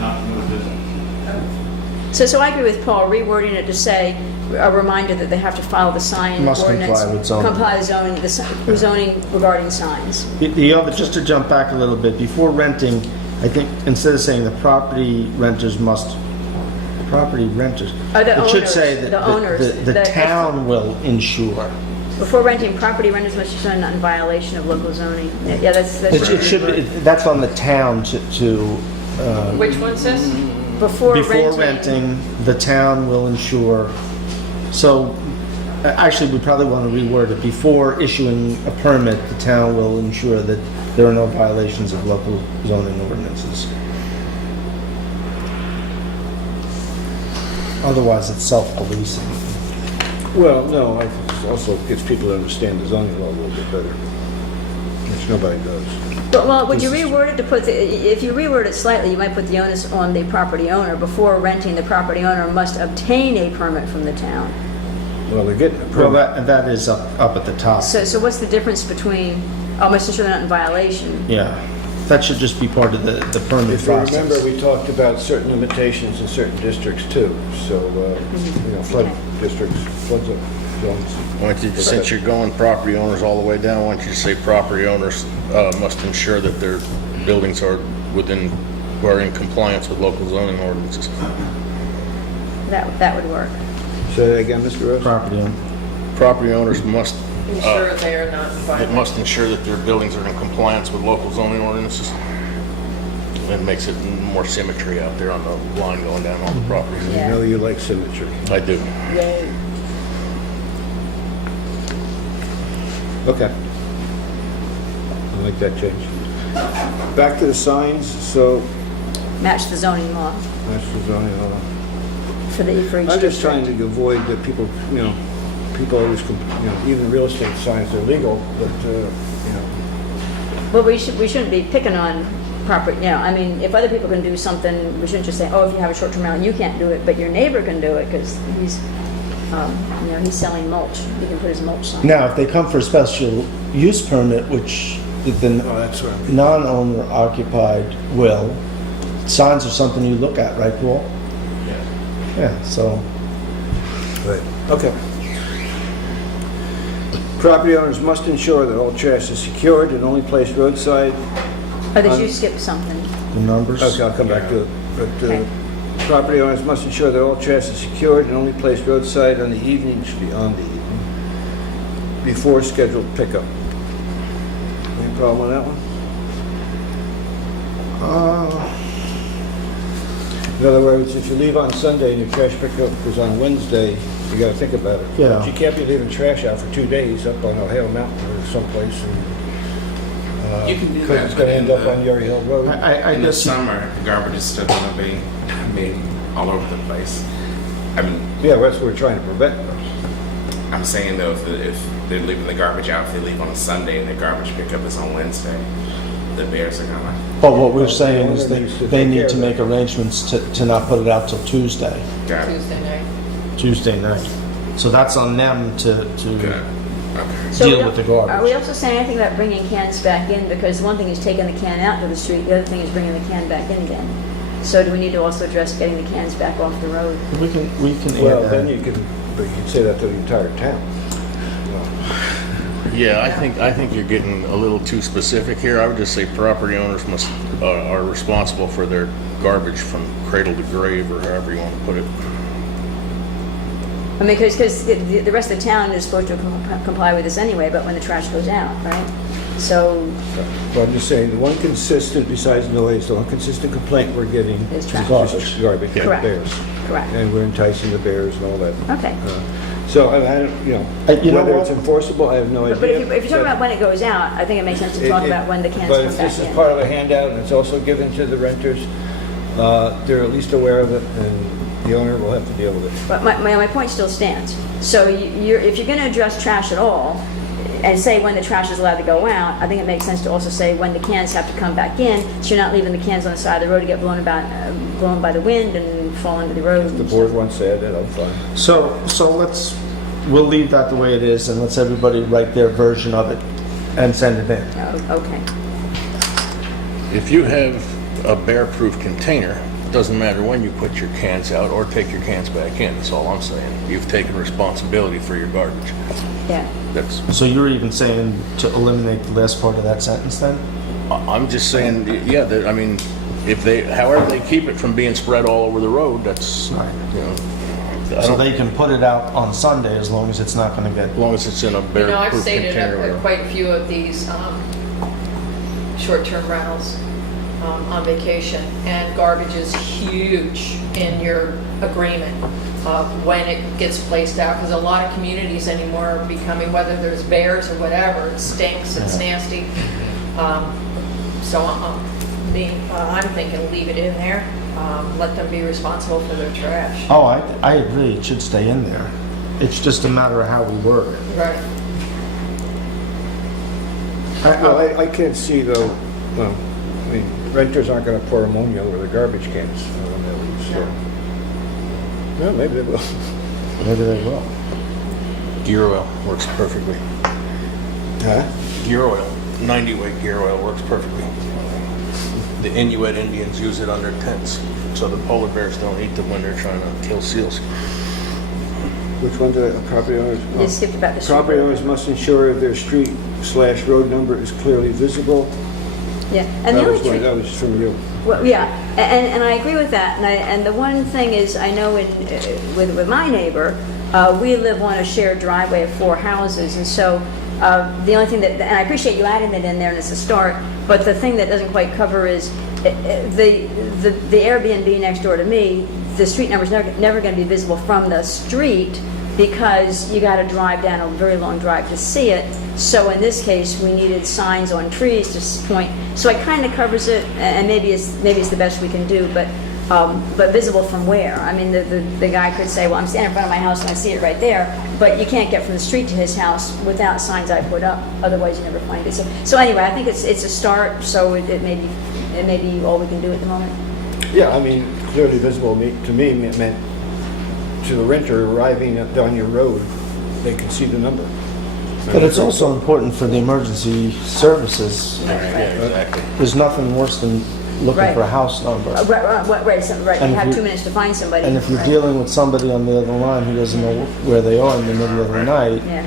not no distance. So I agree with Paul, rewording it to say, a reminder that they have to follow the sign Must ordinance. comply with zoning. Comply with zoning, zoning regarding signs. The other, just to jump back a little bit, before renting, I think instead of saying the property renters, Oh, the it should owners, say that the owners, the the- town will insure. Before renting, property renters must be shown not in violation of local zoning. Yeah, that's. It should be, that's on the town to Which one's this? Before before renting. renting, the town will insure. So, actually, we probably want to reword it. Before issuing a permit, the town will ensure that there are no violations of local zoning ordinances. Otherwise, it's self-policing. Well, no, I think it also gets people to understand the zoning law a little bit better, which nobody does. But, well, would you reword it to put, if you reword it slightly, you might put the onus on the property owner. Before renting, the property owner must obtain a permit from the town. Well, they're getting a Well, permit. that is up at the top. So what's the difference between, oh, must ensure they're not in violation? Yeah, that should just be part of the permit If you process. remember, we talked about certain limitations in certain districts too, so, flood districts, flood zones. Why don't you, since you're going property owners all the way down, why don't you say property owners must ensure that their buildings are are in compliance with local zoning ordinances? That would work. Say that again, Mr. Rose? Property owner. Property owners must Ensure they are not in It violation. must ensure that their buildings are in compliance with local zoning ordinances. It makes it more symmetry out there on the line going down all the properties. You Yeah. know you like symmetry. I do. Yay. Okay. I like that change. Back to the signs, so, Match the zoning law that's the zoning law. for each I'm just trying district. to avoid that people, people always, even real estate signs are legal, but, Well, we shouldn't be picking on property, I mean, if other people can do something, we shouldn't just say, oh, if you have a short-term rental, you can't do it, but your neighbor can do it, because he's, he's selling mulch. He can put his mulch sign. Now, if they come for a special use permit, which the that's what I mean. non-owner occupied will, signs are something you look at, right, Paul? Yeah, so, Right, okay. Property owners must ensure that all trash is secured and only placed roadside. Oh, did you skip something? the numbers. Okay, I'll come back to it. But Okay. property owners must ensure that all trash is secured and only placed roadside on the evening, before scheduled pickup. Any problem with that one? In other words, if you leave on Sunday and your trash pickup is on Wednesday, you gotta think about it. Yeah. But you can't be leaving trash out for 2 days up on O'Hare Mountain or someplace and, You can do because that, it's gonna but end up on Yuri Hill Road. I in the guess, summer, the garbage is still gonna be made all over the place. I mean, Yeah, that's what we're trying to prevent. I'm saying though, if they're leaving the garbage out, if they leave on a Sunday and the garbage pickup is on Wednesday, the bears are gonna. but what we're saying is Owner needs to they take need care to of make it. arrangements to not put it out till Tuesday Tuesday night. night. So that's on them to Good. Okay. So deal we with the don't- Are we garbage. also saying anything about bringing cans back in? Because one thing is taking the can out to the street, the other thing is bringing the can back in again. So do we need to also address getting the cans back off the road? We can Well, add then that. you can say that to the entire town. Yeah, I think you're getting a little too specific here. I would just say property owners are responsible for their garbage from cradle to grave, or however you want to put it. I mean, because the rest of the town is supposed to comply with this anyway, but when the trash goes out, right? So But I'm just saying, the one consistent, besides noise, the one consistent complaint we're getting Is is trash. garbage, garbage, and Correct. bears. Correct. And we're enticing the bears and all that. Okay. So, I don't, You know whether what? it's enforceable, I have no idea. But if you're talking about when it goes out, I think it makes sense to talk about when the cans But come if back this is in. part of a handout and it's also given to the renters, they're at least aware of it and the owner will have to deal with it. But my point still stands. So if you're going to address trash at all, and say when the trash is allowed to go out, I think it makes sense to also say when the cans have to come back in, so you're not leaving the cans on the side of the road to get blown by the wind and fall into the road. If the and board stuff. wants to add that, I'm fine. So let's we'll leave that the way it is and let's everybody write their version of it and send it in. Oh, okay. If you have a bear-proof container, it doesn't matter when you put your cans out or take your cans back in, that's all I'm saying. You've taken responsibility for your garbage. Yeah. That's, So you're even saying to eliminate the last part of that sentence then? I'm just saying, yeah, I mean, if they, however they keep it from being spread all over the road, that's, Right. you know. I So don't- they can put it out on Sunday as long as it's not gonna get, As long as it's in a You know, I've bear-proof stayed container. at quite a few of these short-term rentals on vacation, and garbage is huge in your agreement of when it gets placed out, because a lot of communities anymore are becoming, whether there's bears or whatever, it stinks, it's nasty. So I'm thinking leave it in there, let them be responsible for their trash. oh, I agree, it should stay in there. It's just a matter of how we word it. Right. Well, I can't see though, well, I mean, renters aren't gonna pour ammonia over the garbage cans when they leave, so. Well, maybe they will. Maybe they will. Gear oil works perfectly. Huh? Gear oil, 90-weight gear oil works perfectly. The Inuit Indians use it under tents, so the polar bears don't eat them when they're trying to kill seals. Which ones are property owners? You skipped about the street. Property owners must ensure their street/road number is clearly visible. Yeah, and the only trick. That was from you. Well, yeah, and I agree with that. And the one thing is, I know with my neighbor, we live on a shared driveway of 4 houses, and so the only thing that, and I appreciate you adding it in there, and it's a start. But the thing that doesn't quite cover is the Airbnb next door to me. The street number is never going to be visible from the street because you got to drive down a very long drive to see it. So in this case, we needed signs on trees to point. So it kind of covers it, and maybe it's the best we can do. But visible from where? I mean, the guy could say, well, I'm standing in front of my house and I see it right there. But you can't get from the street to his house without signs I put up. Otherwise, you never find it. So anyway, I think it's a start. So it may be all we can do at the moment. Yeah, I mean, clearly visible to me meant to the renter arriving down your road, they can see the number. But it's also important for the emergency services. Yeah, exactly. There's nothing worse than looking Right. for a house number. Right. And You if have you- 2 minutes to find somebody. And if you're Right. dealing with somebody on the other line who doesn't know where they are in the middle of the night, Yeah.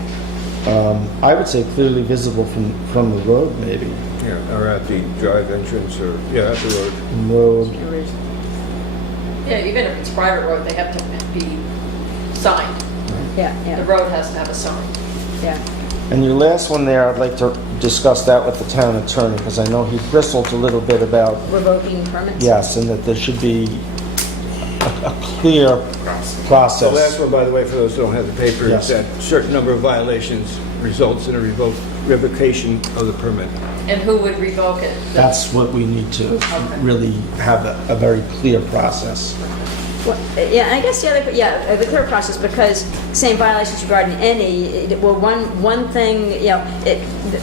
I would say clearly visible from the road, maybe. Yeah, or at the drive entrance, or, yeah, at the road. Road. Yeah, even if it's private road, they have to be signed. The Yeah. road has to have a sign. Yeah. And your last one there, I'd like to discuss that with the town attorney, because I know he bristled a little bit about, Revoking permits. yes, and that there should be a clear The process. last one, by the way, for those who don't have the paper, Yes. is that certain number of violations results in a revocation of the permit. And who would revoke it? That's what we need to really have a very clear process. Well, yeah, and I guess the clear process, because same violations regarding any, well, one thing,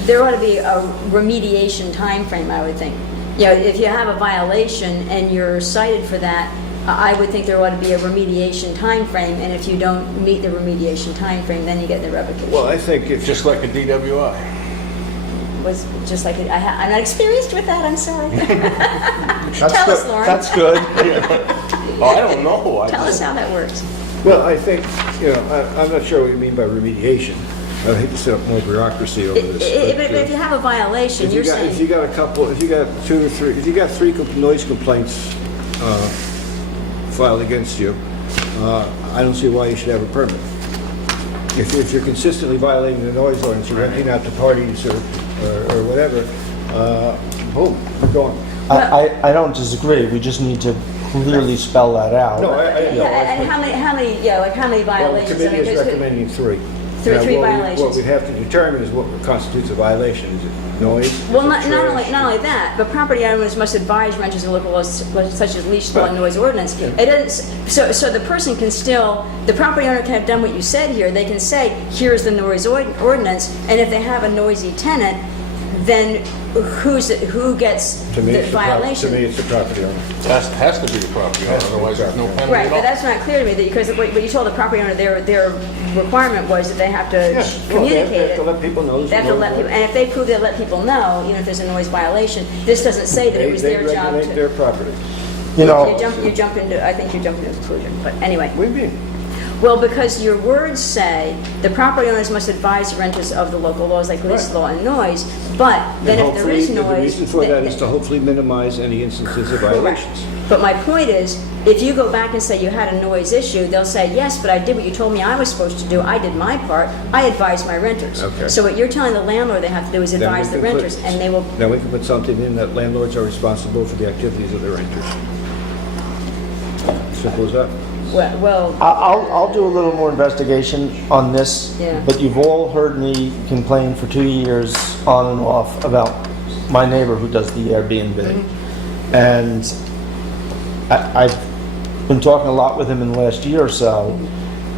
there ought to be a remediation time frame, I would think. If you have a violation and you're cited for that, I would think there ought to be a remediation time frame, and if you don't meet the remediation time frame, then you get the revocation. Well, I think if, Just like a DWI. Was just like, I'm not experienced with that, I'm sorry. That's Tell good. us, Lauren. That's good. Oh, I don't know. Tell us how that works. well, I think, I'm not sure what you mean by remediation. I hate to set up more bureaucracy over this. But if you have a violation, If you're you saying... got a couple, if you got 2 or 3, if you got 3 noise complaints filed against you, I don't see why you should have a permit. If you're consistently violating the noise ordinance, you're renting out to parties or whatever, boom, you're going. I don't disagree, we just need to clearly spell that out. No, And how many Well, the violations? committee is Because- recommending 3. Three Now, violations. What we'd have to determine is what constitutes a violation. Is it noise? Well, Is it not trash? only that, but property owners must advise renters of local laws such as leash law and noise ordinance. It doesn't, so the person can still, the property owner can have done what you said here. They can say, here's the noise ordinance, and if they have a noisy tenant, then who gets To me, the it's the violation? to me, it's the property owner. Has to be the property owner, otherwise there's no penalty Right, at but all. that's not clear to me, because what you told the property owner, their requirement was that they have to Yes, well, they communicate have to it. let people know. They have to let people, and if they prove they let people know, even if there's a noise violation, this doesn't say that it was their job They regulate their to. property. You know, You jump into, I think you're jumping to a conclusion, but anyway. What do you mean? Well, because your words say the property owners must advise the renters of the local laws like police Right. law and noise, but then And if there is hopefully, noise. the reason for then- that is to hopefully minimize any instances of Correct. violations. But my point is, if you go back and say you had a noise issue, they'll say, yes, but I did what you told me I was supposed to do. I did my part. I advised my renters. Okay. So what you're telling the landlord they have to do is Then we advise the can put- renters, and they will, Then we can put something in that landlords are responsible for the activities of their renters. Simple as that. well, I'll do a little more investigation on this, Yeah. but you've all heard me complain for 2 years on and off about my neighbor who does the Airbnb. And I've been talking a lot with him in the last year or so,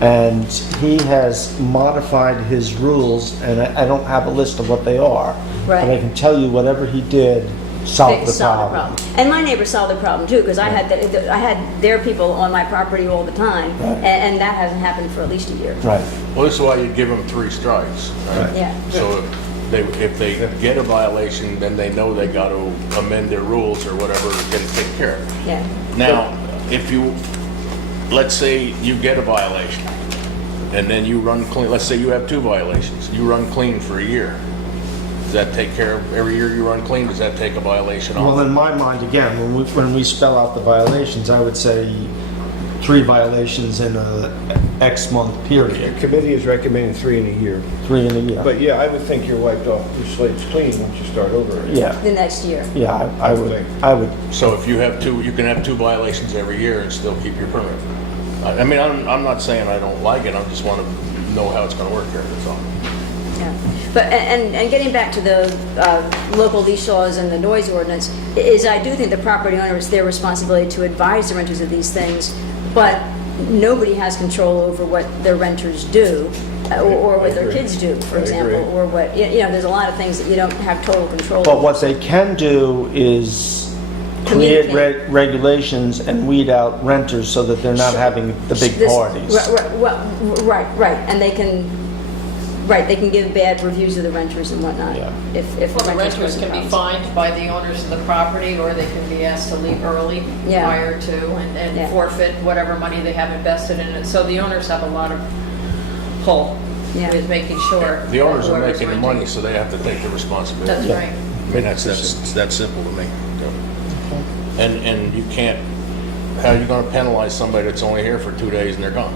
and he has modified his rules, and I don't have a list of what they are. Right. But I can tell you whatever he did solved the solve problem. And my neighbor solved the problem too, because I had their people on my property all the time, and that hasn't happened for at least a year. Right. Well, this is why you give them 3 strikes. Right? Yeah. So if they get a violation, then they know they got to amend their rules or whatever to get it taken care of. Yeah. Now, if you, let's say you get a violation, and then you run clean, let's say you have 2 violations, you run clean for a year. Does that take care of, every year you run clean, does that take a violation off? Well, in my mind, again, when we spell out the violations, I would say 3 violations in a X month The period, committee is recommending 3 in a year. 3 in a year. But yeah, I would think you're wiped off, your slate's clean once you start over again. Yeah, The next year. yeah, I would, So if you have 2, you can have 2 violations every year and still keep your permit. I mean, I'm not saying I don't like it, I just want to know how it's going to work here, that's all. Yeah, but, and getting back to the local leash laws and the noise ordinance, is I do think the property owner, it's their responsibility to advise the renters of these things, but nobody has control over what their renters do, or what their kids do, for I example, agree. or what, there's a lot of things that you don't have total control but over. what they can do is create Communicate. regulations and weed out renters so that they're not having the big This- parties. Right, and they can give bad reviews of the renters and whatnot, Yeah. if Well, the renters renters cause can be problems. fined by the owners of the property, or they can be asked to leave early Yeah. prior to, and Yeah. forfeit whatever money they have invested in it. So the owners have a lot of pull Yeah. with making sure. The owners that are whoever's making the renting- money, so they have to take the responsibility. That's right. I mean, that's that simple to me. And you can't, how are you gonna penalize somebody that's only here for 2 days and they're gone?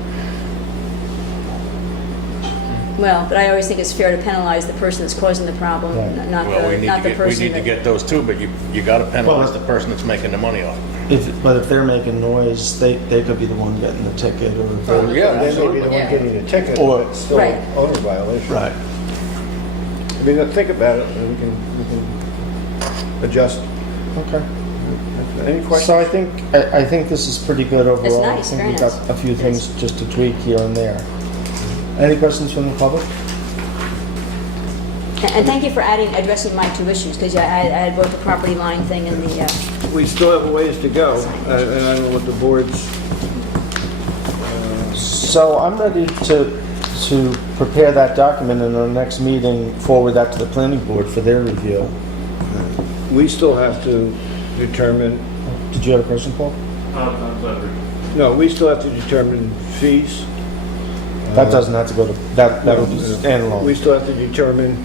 Well, but I always think it's fair to penalize the person that's causing the problem, Right. not Well, we the, need not to the get, we person need to that... get those too, but you gotta penalize Well, the person that's making the money off. But if they're making noise, they could be the one getting the ticket or... Probably. Yeah, They may be the absolutely. one getting the ticket, Or- but it's still Right. an owner violation. Right. I mean, think about it, and we can adjust. Okay. Any questions? So I think this is pretty good overall. nice, I very think we've nice. got a few things just to tweak here and there. Any questions from the public? And thank you for addressing my 2 issues, because I had both the property line thing and the, We still have a ways to go, and I don't know what the board's, So I'm ready to prepare that document in our next meeting, forward that to the planning board for their review. we still have to determine, Did you have a question, Paul? no, we still have to determine fees. That doesn't have to go to, that would be We standalone. still have to determine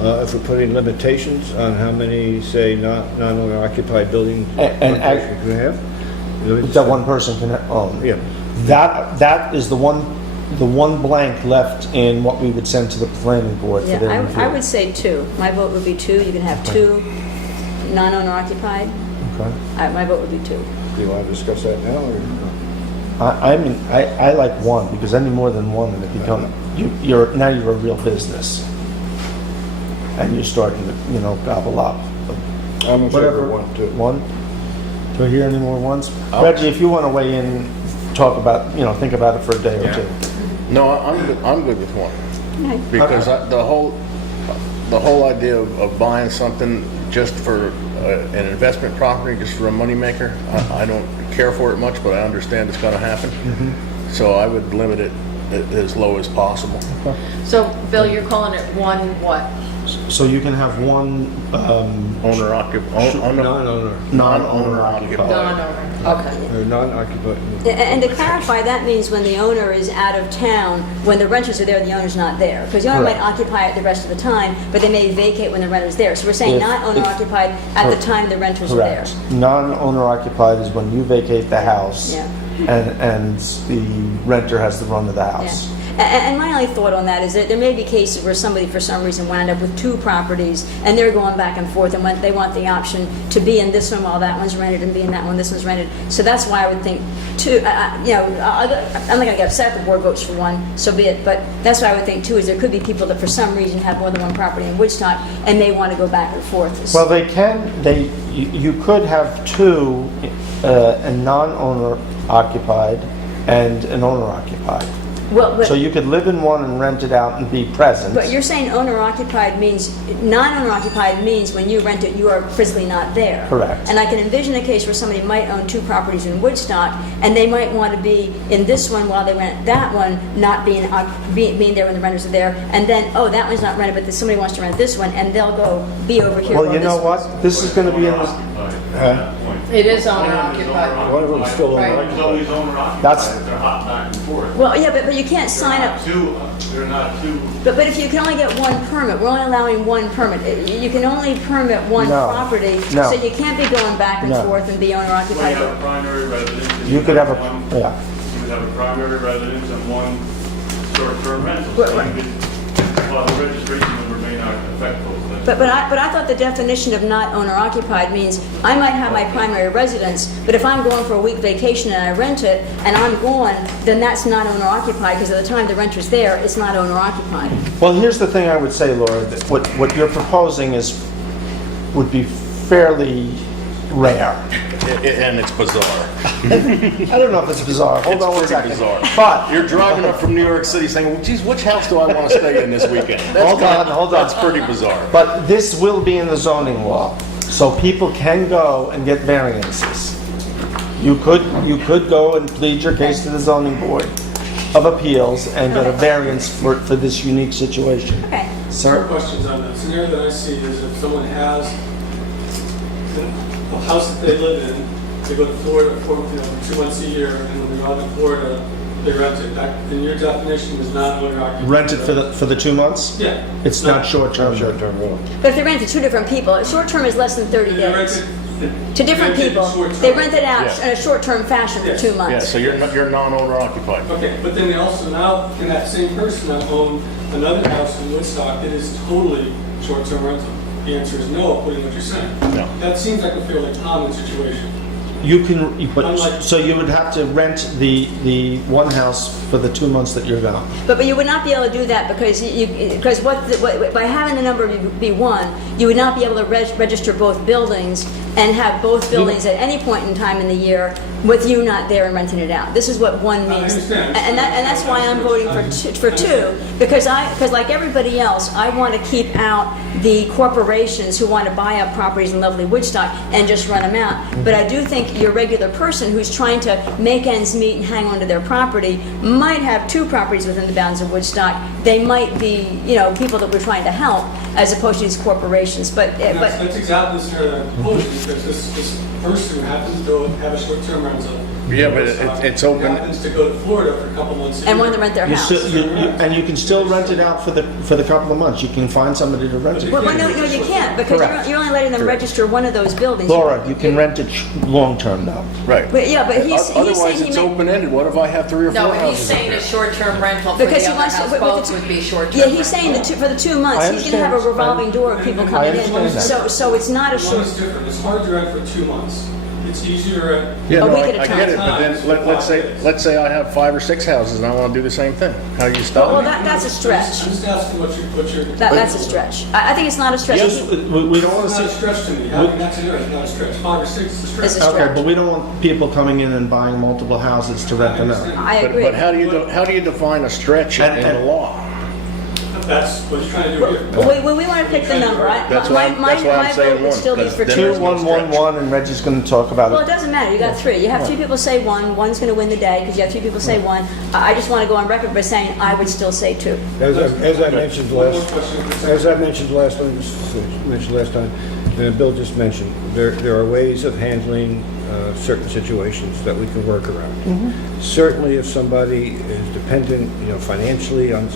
if we're putting limitations on how many, say, non-owner occupied buildings And one person can have. That one person can own. Yeah. That is the one blank left in what we would send to the planning board for their yeah, review. I would say 2. My vote would be 2. You can have 2 non-owner occupied. Okay. My vote would be 2. Do you want to discuss that now, or? I mean, I like 1, because any more than 1, and it becomes, you're a real business. And you're starting to, gobble up. I'm in favor Whatever, of 1, too. 1? Do I hear any more ones? Oh. Reggie, if you want to weigh in, talk about, think about it for a day or Yeah. 2. No, I'm good with 1. Okay. Because the whole idea of buying something just for an investment property, just for a moneymaker, I don't care for it much, but I understand it's gonna happen. So I would limit it as low as possible. So, Bill, you're calling it one what? So you can have one Owner occupied, Non-owner. non-owner occupied. Non-owner, okay. Non-occupied. And to clarify, that means when the owner is out of town, when the renters are there, the owner's not there. Because the owner might Correct. occupy it the rest of the time, but they may vacate when the renter's there. So we're saying If- not owner if- occupied at the time the renters are there. Correct. Non-owner occupied is when you vacate the house Yeah. and the renter has the run of the Yeah. house. And my only thought on that is that there may be cases where somebody for some reason wound up with two properties and they're going back and forth and they want the option to be in this one while that one's rented and be in that one, this one's rented. So that's why I would think two, I'm not going to get upset if the board votes for one, so be it. But that's why I would think too is there could be people that for some reason have more than one property in Woodstock and they want to go back and forth. Well, you could have two, a non-owner occupied and an owner occupied. Well, So you could live in one and rent it out and be present. But you're saying owner occupied means, non-owner occupied means when you rent it, you are physically not there. Correct. And I can envision a case where somebody might own two properties in Woodstock, and they might want to be in this one while they rent that one, not being there when the renters are there, and then, oh, that one's not rented, but then somebody wants to rent this one, and they'll go be over here Well, while you know this one's- what? This is going to be in this... Occupied at that point. It is owner occupied. One of them's still Right. owner It's always owner occupied. That's- They're hot back and forth. Well, yeah, but you can't sign up. They're not two. But if you can only get one permit, we're only allowing one permit. You can only permit one No. property, No. so you can't be going back and No. forth and be owner Well, you occupied. have a primary residence. and You could have one- a... Yeah. You would have a primary residence and one short-term rental. Right, So right. you could, well, the registration number may not affect those. But I thought the definition of not owner occupied means I might have my primary residence, but if I'm going for a week vacation and I rent it and I'm gone, then that's not owner occupied because at the time the renter's there, it's not owner occupied. Well, here's the thing I would say, Laura, that what you're proposing would be fairly rare. And it's bizarre. I don't know if it's bizarre. Hold on one It's pretty second. bizarre. But, You're driving up from New York City saying, well, geez, which house do I want to stay in this weekend? Hold on. That's pretty bizarre. but this will be in the zoning law, so people can go and get variances. You could go and plead your case to the zoning board of appeals and get a variance for this unique situation. Okay. Two Sir? questions on that. Scenario that I see is if someone has a house that they live in, they go to Florida for 2 months a year, and when they're out in Florida, they rent it. That, in your definition, is not owner occupied. Rent it for the 2 months? Yeah. It's not short-term. But if they rent to two different people, short-term is less than 30 They rent days. it- To different they rent it people, short-term. they rent it out Yeah. in a short-term fashion for Yes. 2 Yeah, months. so you're non-owner occupied. Okay, but then they also now, can that same person now own another house in Woodstock that is totally short-term rental? The answer is no, according to what you're saying. No. That seems like a fairly common situation. You can, but, Unlike- so you would have to rent the one house for the 2 months that you're gone. But you would not be able to do that because because by having the number be one, you would not be able to register both buildings and have both buildings at any point in time in the year with you not there and renting it out. This is what one I means. understand. And that's why I'm voting for two, because like everybody else, I want to keep out the corporations who want to buy up properties in lovely Woodstock and just run them out. But I do think your regular person who's trying to make ends meet and hang on to their property might have two properties within the bounds of Woodstock. They might be, people that we're trying to help as opposed to these corporations. But That's exactly the scenario that I'm proposing, because this person who happens to have a short-term rental. Yeah, but it's open. Happens to go to Florida for a couple months a year. and want to rent their You house. still, and you can still rent it out for the couple of months. You can find somebody to rent it. Well, no, you can't, because Correct. you're only letting them register one of those buildings. Laura, you can rent it long-term now. Right. But yeah, but he's saying Otherwise, he it's may... open-ended. What if I have 3 or 4 No, houses? but he's up saying there? a short-term rental for Because the he other wants to, house, with both the, would be short-term. yeah, he's saying for the 2 months, I he's going to have a understand. revolving door of people coming in. understand So it's not a One short. is different. It's hard to rent for 2 months. It's easier to rent. Yeah, A no, week I at a get it, time. but then let's say I have 5 or 6 houses and I want to do the same thing. How do you stop Well, me? that's a stretch. I'm just asking what your. That's a stretch. I think it's not a stretch. Just, we don't want It's to not a see... stretch to me. Having that scenario is not a stretch. 5 or 6 is a stretch. It's a Okay, stretch. but we don't want people coming in and buying multiple houses to rent them out. I agree. But how do you define a stretch in the law? That's what he's trying to do here. We want to pick the number. That's why I'm My saying vote would one, still be because for then two. there's no 2111, and Reggie's going to talk about Well, it it. doesn't matter, you got three. You have three people say one, one's going to win the day, because you have three people say one. I just want to go on record by saying I would still say two. As I mentioned One more last, question. as I mentioned last time, and Bill just mentioned, there are ways of handling certain situations that we can work around. Certainly, if somebody is dependent, financially on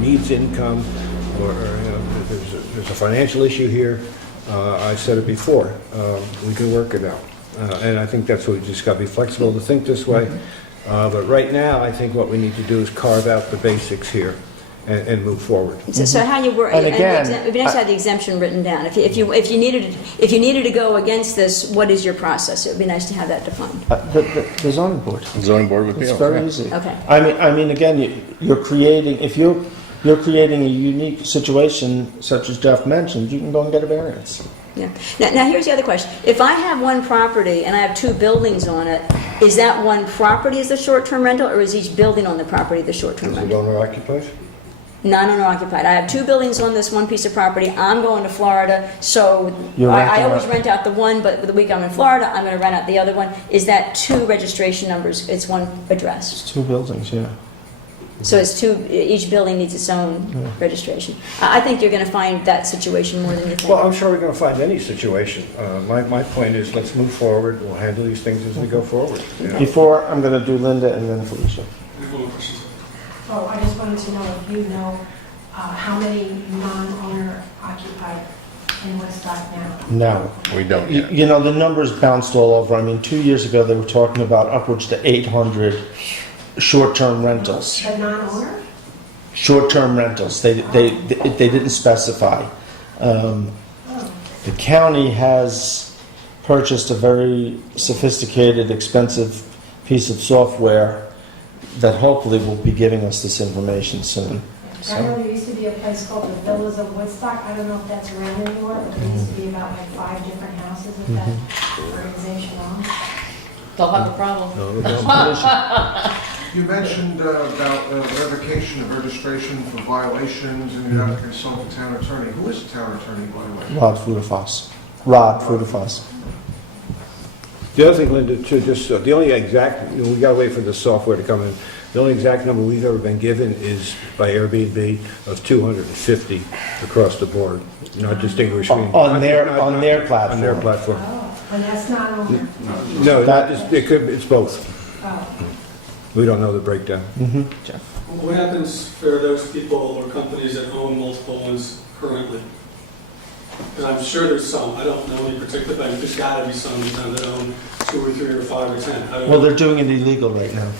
needs income, or there's a financial issue here, I said it before, we can work it out. And I think that's what we just got to be flexible to think this way. But right now, I think what we need to do is carve out the basics here and move forward. So how you work, And and again, it'd be nice to have the exemption written down. If you needed to go against this, what is your process? It would be nice to have that defined. The zoning board. Zoning board would be It's okay. very easy. Okay. I mean, again, you're creating, if you're creating a unique situation such as Jeff mentioned, you can go and get a variance. Yeah. Now here's the other question. If I have one property and I have two buildings on it, is that one property is the short-term rental, or is each building on the property the short-term Is it rental? owner occupied? Non-owner occupied. I have two buildings on this one piece of property. I'm going to Florida, so You're I renting always out- rent out the one, but the week I'm in Florida, I'm going to rent out the other one. Is that two registration numbers? It's one address. It's two buildings, yeah. So it's two, each building needs its own registration. I think you're going to find that situation more than you think. Well, I'm sure we're going to find any situation. My point is, let's move forward. We'll handle these things as we go forward. Before, I'm going to do Linda and then Felicia. One more question. Oh, I just wanted to know if you know how many non-owner occupied in Woodstock now? No. We don't You, yet. you know, the numbers bounced all over. I mean, 2 years ago, they were talking about upwards to 800 short-term rentals. The non-owner? Short-term rentals. They didn't specify. The county has purchased a very sophisticated, expensive piece of software that hopefully will be giving us this information soon. I know there used to be a place called the Villas of Woodstock. I don't know if that's around anymore, but there used to be about like 5 different houses of that organization on. They'll have a problem. You mentioned about revocation of registration for violations, and you have to consult the town attorney. Who is the town attorney, by the way? Rod Fruderfoss. The other thing, Linda, too, just the only exact, we got to wait for the software to come in. The only exact number we've ever been given is by Airbnb of 250 across the board, not distinguishing. On their platform. On their platform. Oh, and that's not owner? No, it's both. Oh. We don't know the breakdown. Jeff. What happens for those people or companies that own multiple ones currently? Because I'm sure there's some, I don't know any particular, but there's got to be some that own 2 or 3 or 5 or 10. I don't Well, know. they're doing it illegal right now.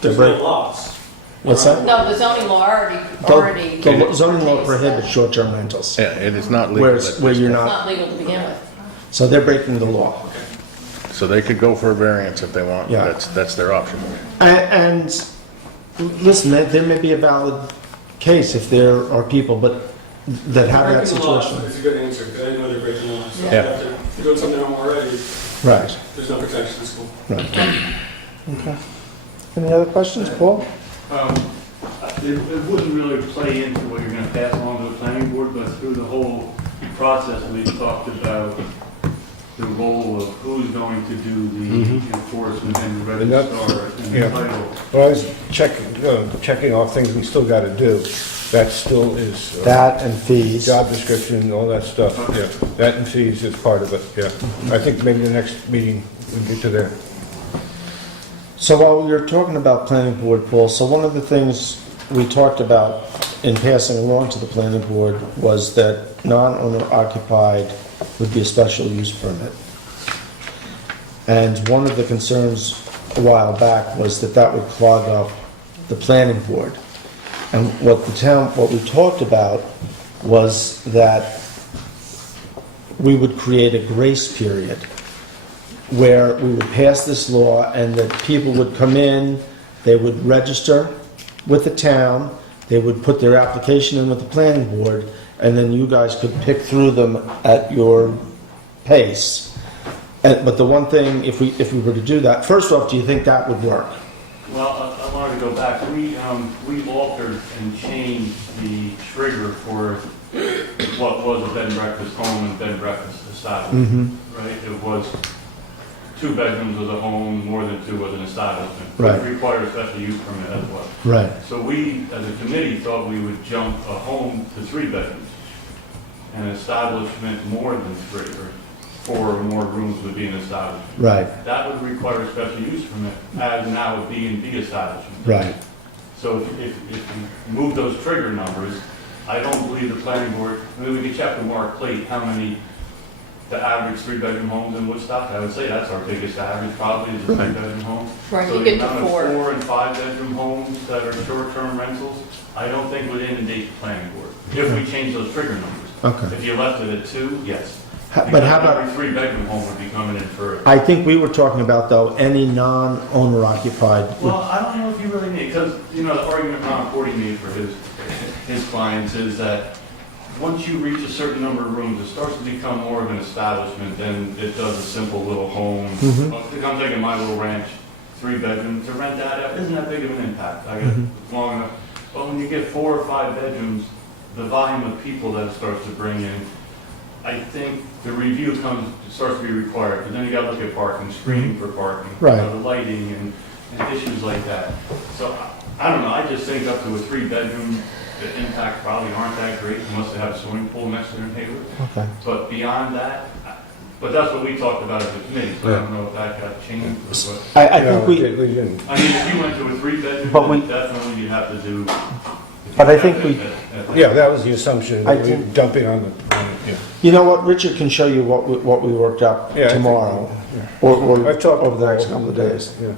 There's no laws. What's that? No, the zoning law already. The zoning law prohibits short-term rentals, Yeah, it is not legal. where at where this you're It's not, not legal to begin with. so they're breaking the law. So they could go for a variance if they want. Yeah. That's their option. And listen, there may be a valid case if there are people that have that Breaking the laws situation. is a good answer, because I didn't know they're breaking the laws. So Yeah. if they're doing something wrong already, Right. there's no protection in school. Right. Okay. Any other questions, Paul? It wouldn't really play into what you're going to pass along to the planning board, but through the whole process, we've talked about the role of who's going to do the enforcement and the And that- registrar and the yeah. title. Well, I was checking off things we still got to do. That still is. That and fees. Job description, all that stuff, yeah. That and fees is part of it, yeah. I think maybe the next meeting we get to there. So while we were talking about planning board, Paul, so one of the things we talked about in passing along to the planning board was that non-owner occupied would be a special use permit. And one of the concerns a while back was that would clog up the planning board. And what we talked about was that we would create a grace period where we would pass this law and that people would come in, they would register with the town, they would put their application in with the planning board, and then you guys could pick through them at your pace. But the one thing, if we were to do that, first off, do you think that would work? Well, I wanted to go back. We altered and changed the trigger for what was a bed and breakfast home and bed and breakfast establishment, right? It was 2 bedrooms was a home, more than 2 was an establishment. Right. It required a special use permit as well. Right. So we, as a committee, thought we would jump a home to 3 bedrooms. An establishment more than 3, or 4 or more rooms would be an establishment. Right. That would require a special use permit, as now a B&B establishment. Right. So if you move those trigger numbers, I don't believe the planning board, I mean, we could check with Mark Plate, how many, the average 3-bedroom homes in Woodstock, I would say that's our biggest average, probably, is a 3-bedroom home. Right, So you the get to amount of 4. 4 and 5-bedroom homes that are short-term rentals, I don't think would inundate the planning board, if we change those trigger numbers. Okay. If you left it at 2, yes. But how about, Every 3-bedroom home would be coming in for, I think we were talking about, though, any non-owner occupied. well, I don't know if you really need, because, the argument Ron Cordy made for his clients is that once you reach a certain number of rooms, it starts to become more of an establishment than it does a simple little home. I'm taking my little ranch, 3 bedrooms, to rent that out isn't that big of an impact. I got long enough. But when you get 4 or 5 bedrooms, the volume of people that it starts to bring in, I think the review starts to be required, because then you gotta look at parking, screening for parking, Right. The lighting and issues like that. So, I don't know, I just think up to a 3-bedroom, the impacts probably aren't that great unless they have a swimming pool next to their neighborhood. Okay. But beyond that, but that's what we talked about as a committee, so I don't know if that got changed or what. I think we, didn't. I mean, if you went to a 3-bedroom, But we- then definitely you'd have to do. But I think we- Yeah, that was the assumption, I that we think- dumping on yeah. you know what, Richard can show you what we worked up Yeah, I think- tomorrow, yeah. or I've talked over the next Paul. couple of days. Yeah.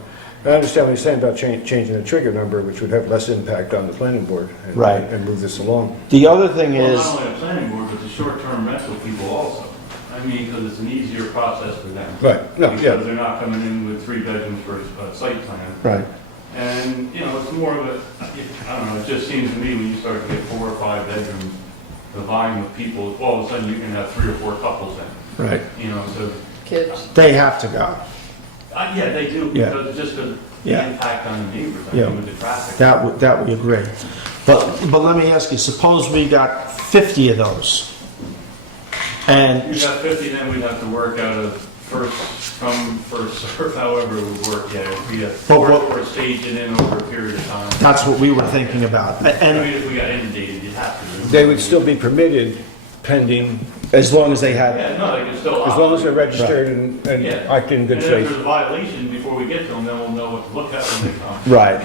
I understand what you're saying about changing the trigger number, which would have less impact on the planning board. Right. And move this along. The other thing Well, is, not only the planning board, but the short-term rental people also. I mean, because it's an easier process for them. Right, no, yeah. Because they're not coming in with 3 bedrooms for a site plan. right, And, it's more of a, I don't know, it just seems to me when you start to get 4 or 5 bedrooms, the volume of people, all of a sudden you can have 3 or 4 couples in. right. So, Kids. They have to go. yeah, they do, Yeah. because just the Yeah. impact on the neighbors, I Yeah. mean, with the traffic. That we agree. But let me ask you, suppose we got 50 of those? And, If you got 50, then we'd have to work out of first come, first serve, however it would work, yeah. If we But had, what- or stage it in over a period of time. that's what we were thinking about. I And mean, if we got inundated, you'd have to. They would still be permitted pending, as long as they had, Yeah, no, they can still. as long as they're operate. registered and Yeah. act in good And if faith. there's a violation, before we get to them, then we'll know what to look at when they come. right.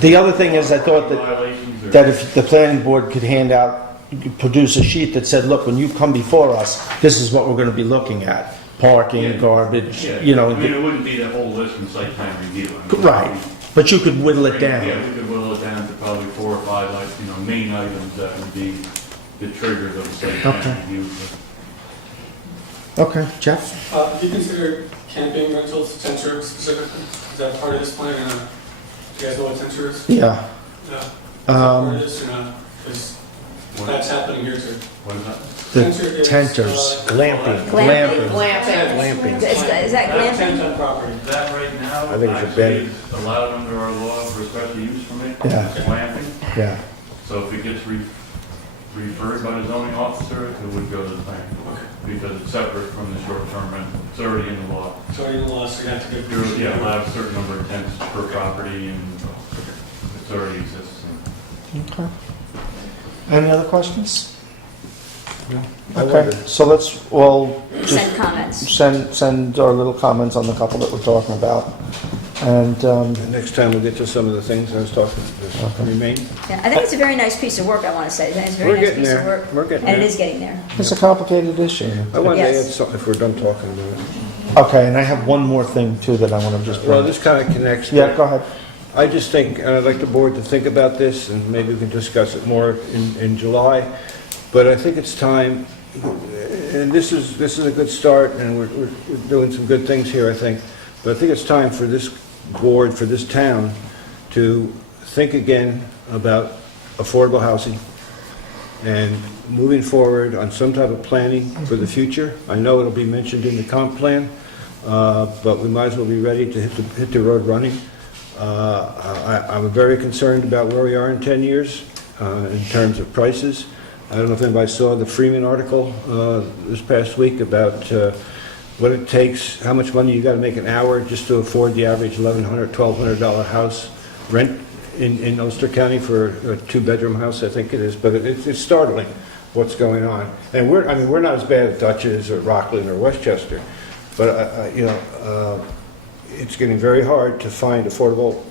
The other thing is, I thought Violations or- that if the planning board could hand out, produce a sheet that said, look, when you come before us, this is what we're gonna be looking at. Parking, Yeah. garbage, Yeah. you know. I mean, it wouldn't be the whole list in site plan review. I mean, Right, but you could whittle it Yeah, down. we could whittle it down to probably 4 or 5, main items that would be the triggers of the site plan Okay. review. Okay, Jeff? Do you consider camping rentals Tenture specifically? Is that part of this plan, or not? Do you guys know what Tenture is? Yeah. Yeah. Is that part of this, or not? 'Cause What- that's happening here too. What is that? The Tenture is, tenters. Glamping. Glamping. Glamping. Is that Tent glamping? on property. That right now I think it's a actually bed. is allowed under our law for special use permit. Yeah. Glamping. Yeah, So if it gets referred by the zoning officer, it would go to the planning board because it's separate from the short-term rental. It's already in the law. It's already in the law, so you have to get. You're allowed a certain number of tents per property and it already exists. okay. Any other questions? I Okay, wonder- so let's all just Send comments. send our little comments on the couple that we're talking about. And, Next time we'll get to some of the things I was talking about. Remain. Yeah, I think it's a very nice piece of work, I want to say. I think it's a We're very nice getting piece of there. work. We're getting And it there. is getting there. it's a complicated issue. I wanted to Yes. add something if we're done talking about it. Okay, and I have one more thing too that I want to just Well, bring. this kind of connects. Yeah, go ahead. I just think, and I'd like the board to think about this, and maybe we can discuss it more in July, but I think it's time, and this is a good start, and we're doing some good things here, I think, but I think it's time for this board, for this town, to think again about affordable housing and moving forward on some type of planning for the future. I know it'll be mentioned in the comp plan, but we might as well be ready to hit the road running. I'm very concerned about where we are in 10 years. in terms of prices. I don't know if anybody saw the Freeman article this past week about what it takes, how much money you got to make an hour just to afford the average $1,100, $1,200 house rent in Ulster County for a two-bedroom house, I think it is. But it's startling what's going on. And we're not as bad as Dutchess or Rockland or Westchester, but it's getting very hard to find affordable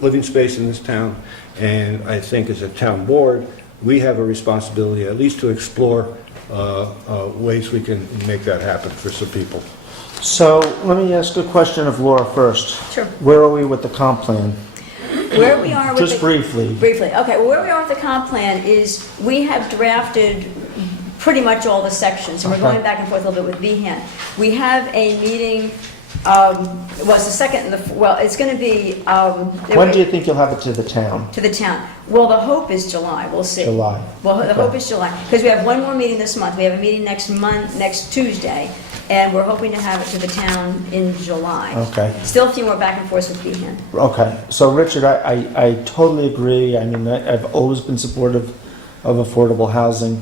living space in this town. And I think as a town board, we have a responsibility at least to explore ways we can make that happen for some people. So let me ask a question of Laura first. Sure. Where are we with the comp plan? Where we are with Just briefly. Briefly, okay. Well, where we are with the comp plan is we have drafted pretty much all the sections, and we're going back and forth a little bit with VHAN. We have a meeting. It's the second. It's going to be. When do you think you'll have it to the town? To the town. Well, the hope is July. We'll see. July. Well, the hope is July because we have one more meeting this month. We have a meeting next Tuesday, and we're hoping to have it to the town in July. Okay. Still a few more back and forth with VHAN. Okay. So, Richard, I totally agree. I mean, I've always been supportive of affordable housing.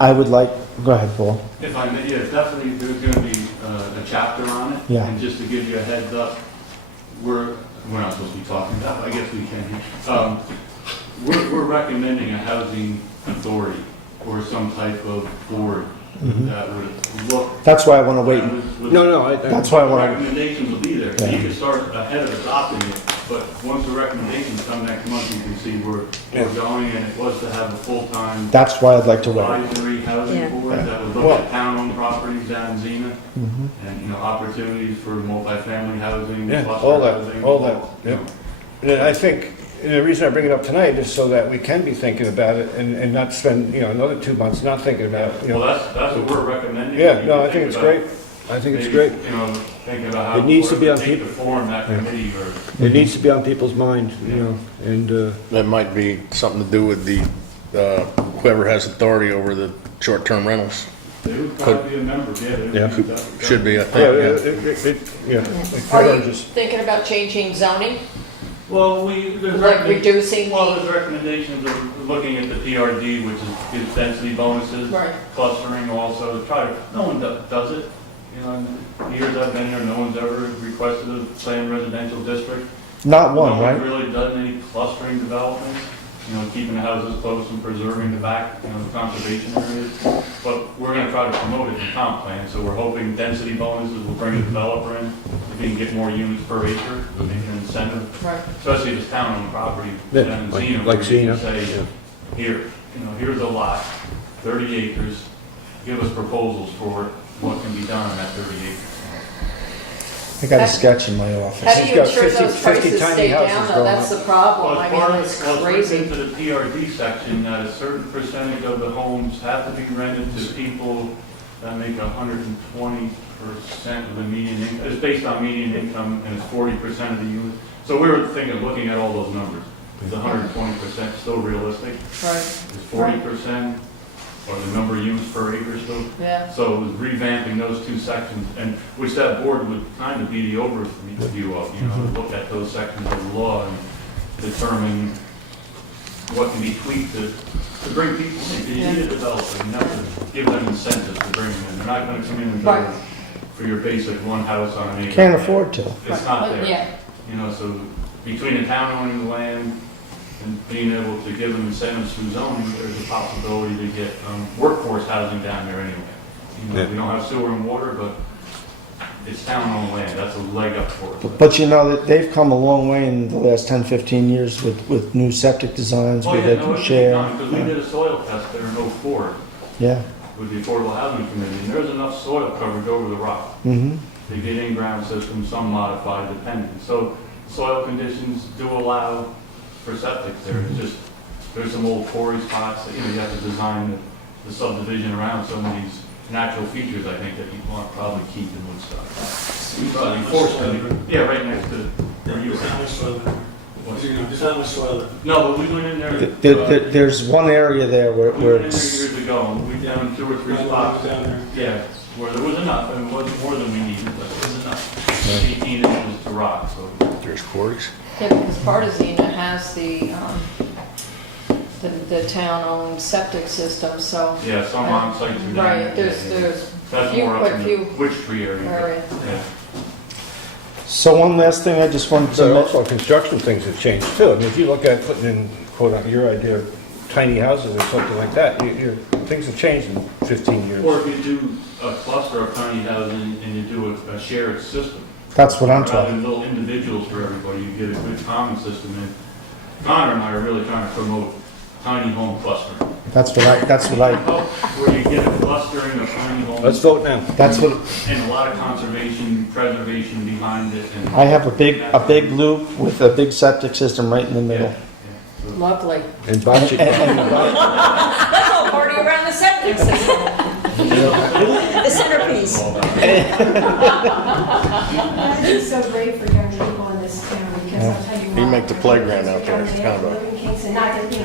I would like. Go ahead, Paul. If I may, yeah, definitely there's going to be a chapter on it. Yeah. And just to give you a heads up, we're not supposed to be talking about it, I guess we can. We're recommending a housing authority or some type of board that would look. That's why I want to wait. That's why recommendations will be there. So you can start ahead of adopting it, but once the recommendations come next month, you can see where we're going. And it was to have a full-time. That's why I'd like to wait. Advisory housing board that would look at town-owned properties down in Xenia, and opportunities for multifamily housing, cluster housing. All that. And I think the reason I bring it up tonight is so that we can be thinking about it and not spend another 2 months not thinking about it. Well, that's what we're recommending. Yeah, no, I think it's great. I think it's great. Thinking about how it needs to be on to people. form that committee or. It needs to be on people's mind, and That might be something to do with the whoever has authority over the short-term rentals. They would probably be a member, Should be, I think. Are you thinking about changing zoning? Well, Like reducing there's recommendations of looking at the PRD, which is density bonuses, Right. clustering also, no one does it. In the years I've been here, no one's ever requested a planned residential district. Not one, right? No one's really done any clustering developments, keeping the houses close and preserving the back, the conservation areas. But we're gonna try to promote it in comp plan, so we're hoping density bonuses will bring a developer in, if you can get more units per acre, make an incentive. Right. Especially if it's town-owned property. Yeah, down in like Xenia, where you Xenia, can say, here's a lot, 30 acres, give us proposals for what can be done on that 30 acres. I got a sketch in my office. How do you got ensure 50 those prices tiny stay houses down though? going That's up. the problem. Well, I as mean, part of it's it's written crazy. into the PRD section that a certain percentage of the homes have to be rented to people that make 120% of the median income. It's based on median income and it's 40% of the units. So we were looking at all those numbers. Is 120% still realistic? Right. Is 40% or the number of units per acre still? Yeah. So it was revamping those two sections, and which that board would kind of be the overview of, look at those sections of the law and determine what can be tweaked to bring people in. Because you need a developer, you have to give them incentives to bring them in. They're not going to come in and go for your basic one house on an acre. Can't afford to. It's not there. Yeah. So between the town owning the land and being able to give them incentives through zoning, there's a possibility to get workforce housing down there anyway. We don't have sewer and water, but it's town-owned land. That's a leg up for it. But that they've come a long way in the last 10, 15 years with new septic designs. Oh, with yeah, it no, it's share. because we did a soil test there in '04 Yeah. with the Affordable Housing Committee, and there's enough soil coverage over the rock Mm-hmm. to get in-ground systems, some modified depending. So soil conditions do allow for septic there. It's just, there's some old quarry spots that, you have to design the subdivision around some of these natural features, I think, that you want to probably keep in Woodstock. You probably forced them, right next to where you How much soil there? Just how much soil there? No, but we went in there. There's one area there where We went in there it's... years ago, and we found 2 or 3 spots. Down there. Yeah, where there was enough, and it wasn't more than we needed, but it was enough. 18 inches to rock, so. There's quarries. Yeah, because part of Xenia has the the town-owned septic system, so. Yeah, some on-site. are down Right, there. there's That's few- more up quite in a few the Witch Tree area. area. Yeah. So one last thing I just wanted to So mention. also construction things have changed too. I mean, if you look at putting in, quote, unquote, your idea of tiny houses or something like that, things have changed in 15 years. Or if you do a cluster of tiny houses and you do a shared system. That's what I'm Rather talking. than little individuals for everybody, you get a good common system. And Connor and I are really trying to promote tiny home clustering. That's what I, Where you get a clustering of tiny homes. Let's vote now. that's what, And a lot of conservation, preservation behind it. And I have a big loop with a big septic system right in the middle. Lovely. And bocce. Let's all party around the septic system. The centerpiece. It's so great for young people in this town, because I'll tell you what. You make the playground out there, it's They kind have of a- living kinks and not that,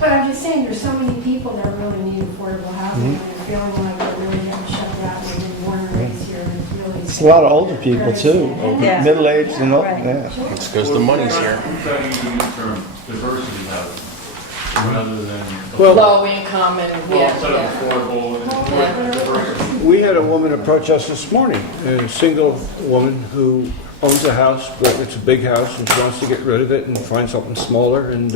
but I'm just saying, there's so many people that really need affordable housing, and they're feeling like they're really getting shut out, and they've been born and raised here, and it's really. It's a lot of older people too, Yeah. middle-aged and old, Right. yeah. It's because the money's here. We're trying to use the new term, diversity housing, rather than. Low income and, Well, yeah, instead of yeah. affordable and diversity. We had a woman approach us this morning, a single woman who owns a house, but it's a big house, and she wants to get rid of it and find something smaller, and,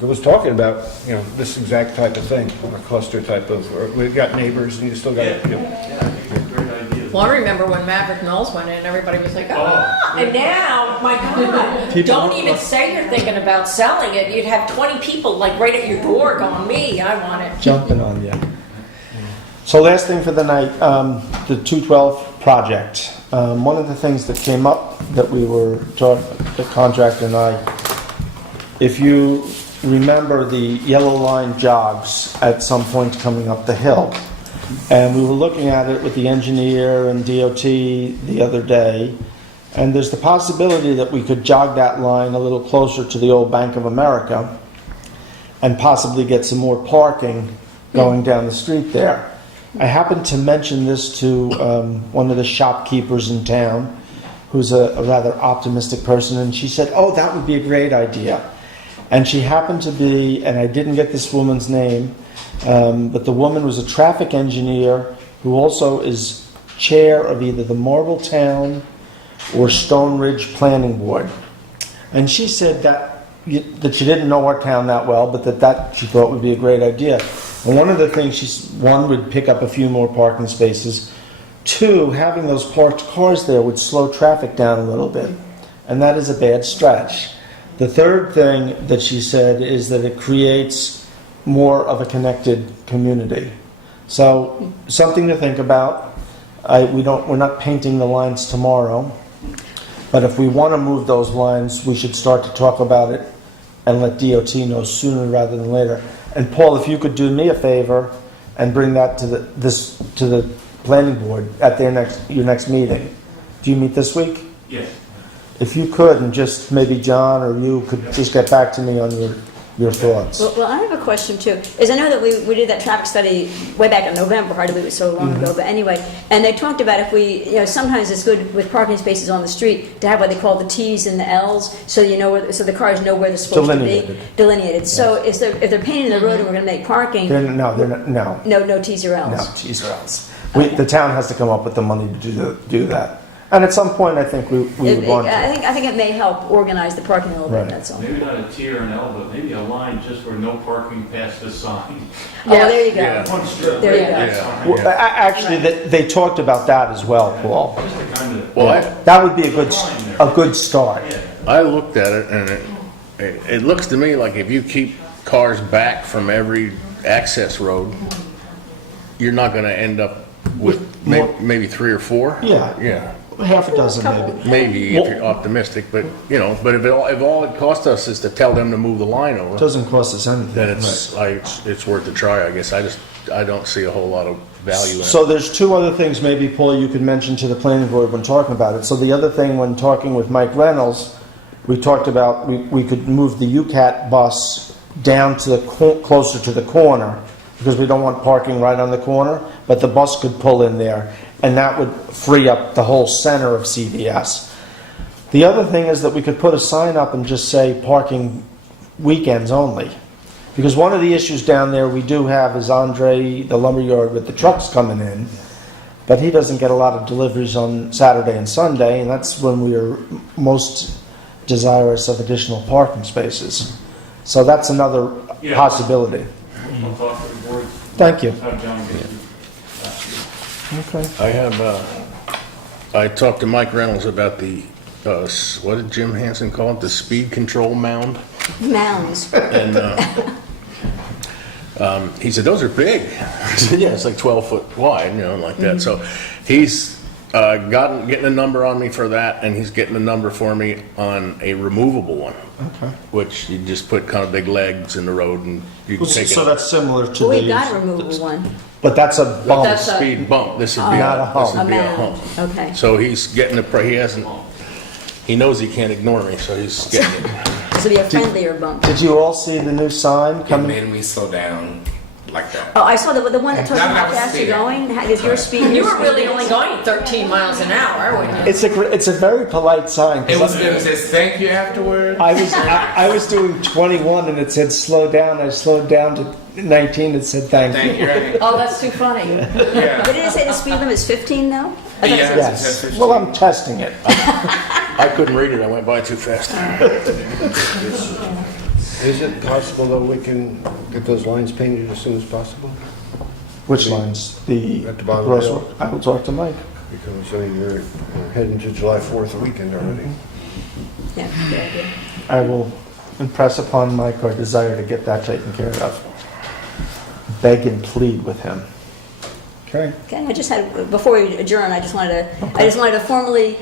was talking about, this exact type of thing, a cluster type of, or we've got neighbors, and you still got, Great idea. Well, I remember when Maverick Knowles went in, everybody was like, and now, my God, don't even say you're thinking about selling it. You'd have 20 people like right at your door going, me, I want it. Jumping on you. So last thing for the night, the 212 project. One of the things that came up that we were talking, the contractor and I, if you remember, the yellow line jogs at some point coming up the hill. And we were looking at it with the engineer and DOT the other day, and there's the possibility that we could jog that line a little closer to the old Bank of America and possibly get some more parking going down the street there. I happened to mention this to one of the shopkeepers in town, who's a rather optimistic person, and she said, "Oh, that would be a great idea." And she happened to be, and I didn't get this woman's name, but the woman was a traffic engineer who also is chair of either the Marbletown or Stone Ridge Planning Board. And she said that she didn't know our town that well, but that she thought would be a great idea. And one of the things, one, would pick up a few more parking spaces. Two, having those parked cars there would slow traffic down a little bit. And that is a bad stretch. The third thing that she said is that it creates more of a connected community. So something to think about. We're not painting the lines tomorrow, but if we want to move those lines, we should start to talk about it and let DOT know sooner rather than later. And Paul, if you could do me a favor and bring that to the planning board at your next meeting. Do you meet this week? Yes. If you could, and just maybe John or you could just get back to me on your thoughts. Well, I have a question too. Is I know that we did that traffic study way back in November, hardly believe it was so long ago, but anyway, and they talked about if we, sometimes it's good with parking spaces on the street to have what they call the T's and the L's, so so the cars know where they're supposed to be. Delineated. Yes. So if they're painting the road and we're going to make parking, They're not. No T's or L's. No T's or L's. The town has to come up with the money to do that. And at some point, I think we would want to. I think it may help organize the parking a little bit. That's all. Maybe not a T or an L, but maybe a line just where no parking past this sign. Yeah, there you go. Yeah. One strip. There you go. Yeah. Well, actually, they talked about that as well, Paul. Just to kind of. Well, That would be a good start. I looked at it, and it looks to me like if you keep cars back from every access road, you're not going to end up with maybe 3 or 4. Yeah. Half a dozen, maybe. Maybe if you're optimistic, but if all it costs us is to tell them to move the line over, It doesn't cost us anything. then it's worth a try. I guess I don't see a whole lot of value in it. So there's two other things maybe, Paul, you could mention to the planning board when talking about it. So the other thing, when talking with Mike Reynolds, we talked about we could move the UCAT bus down to closer to the corner, because we don't want parking right on the corner, but the bus could pull in there, and that would free up the whole center of CVS. The other thing is that we could put a sign up and just say parking weekends only. Because one of the issues down there we do have is Andre, the lumberyard with the trucks coming in, but he doesn't get a lot of deliveries on Saturday and Sunday, and that's when we are most desirous of additional parking spaces. So that's another Yeah. possibility. I'll talk to the board. Thank you. Have John get you. Okay. I talked to Mike Reynolds about the, what did Jim Hansen call it? The speed control mound? Mounds. And he said, those are big. I said, yeah, it's like 12 foot wide, like that. So he's getting a number on me for that, and he's getting a number for me on a removable one. Okay. Which you just put kind of big legs in the road and you can take So it. that's similar to We've the... got a removable one. But that's a bump. That's a- Speed bump. This would be Not a hump. This would be a mound. hump. Okay. So he's getting he knows he can't ignore me, so he's getting it. This will be a friendlier bump. Did you all see the new sign It coming? made me slow down like that. Oh, I saw the one that told you Not how that was fast you're speeding. going. Is your speed? You were really only going 13 miles an hour, weren't you? It's a very polite sign. 'cause It says thank you afterwards. I was doing 21 and it said slow down. I slowed down to 19. It said thank Thank you. you. Right? Oh, that's too funny. Yeah. But did it say the speed limit is 15 though? I thought it said- Yes. Well, I'm testing it. I couldn't read it, I went by too fast. Is it possible that we can get those lines painted as soon as possible? Which lines? The At the bottom of the hill. I will talk to Mike. Because you're heading to July 4th weekend already. Yeah, good idea. I will impress upon Mike our desire to get that taken care of. Beg and plead with him. Okay. Okay, I just had, before we adjourn, I just wanted to formally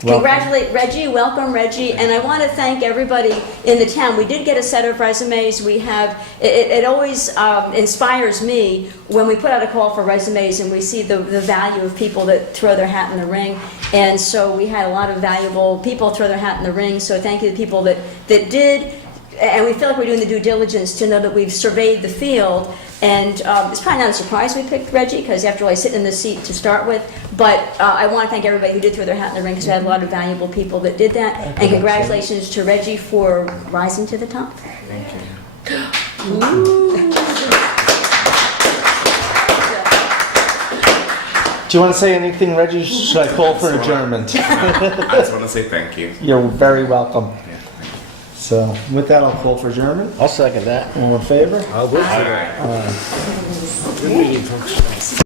congratulate Reggie, welcome Reggie, and I want to thank everybody in the town. We did get a set of resumes. We have, it always inspires me when we put out a call for resumes and we see the value of people that throw their hat in the ring. And so we had a lot of valuable people throw their hat in the ring, so thank you to the people that did. And we feel like we're doing the due diligence to know that we've surveyed the field. And it's probably not a surprise we picked Reggie, because after all, he's sitting in the seat to start with. But I want to thank everybody who did throw their hat in the ring, because we had a lot of valuable people that did that. And congratulations to Reggie for rising to the top. Thank you. Do you want to say anything, Reggie? Should I call for adjournment? I just want to say thank you. You're very welcome. So with that, I'll call for adjournment. I'll second that. All in favor? I'll vote for All that. right. Good meeting, folks.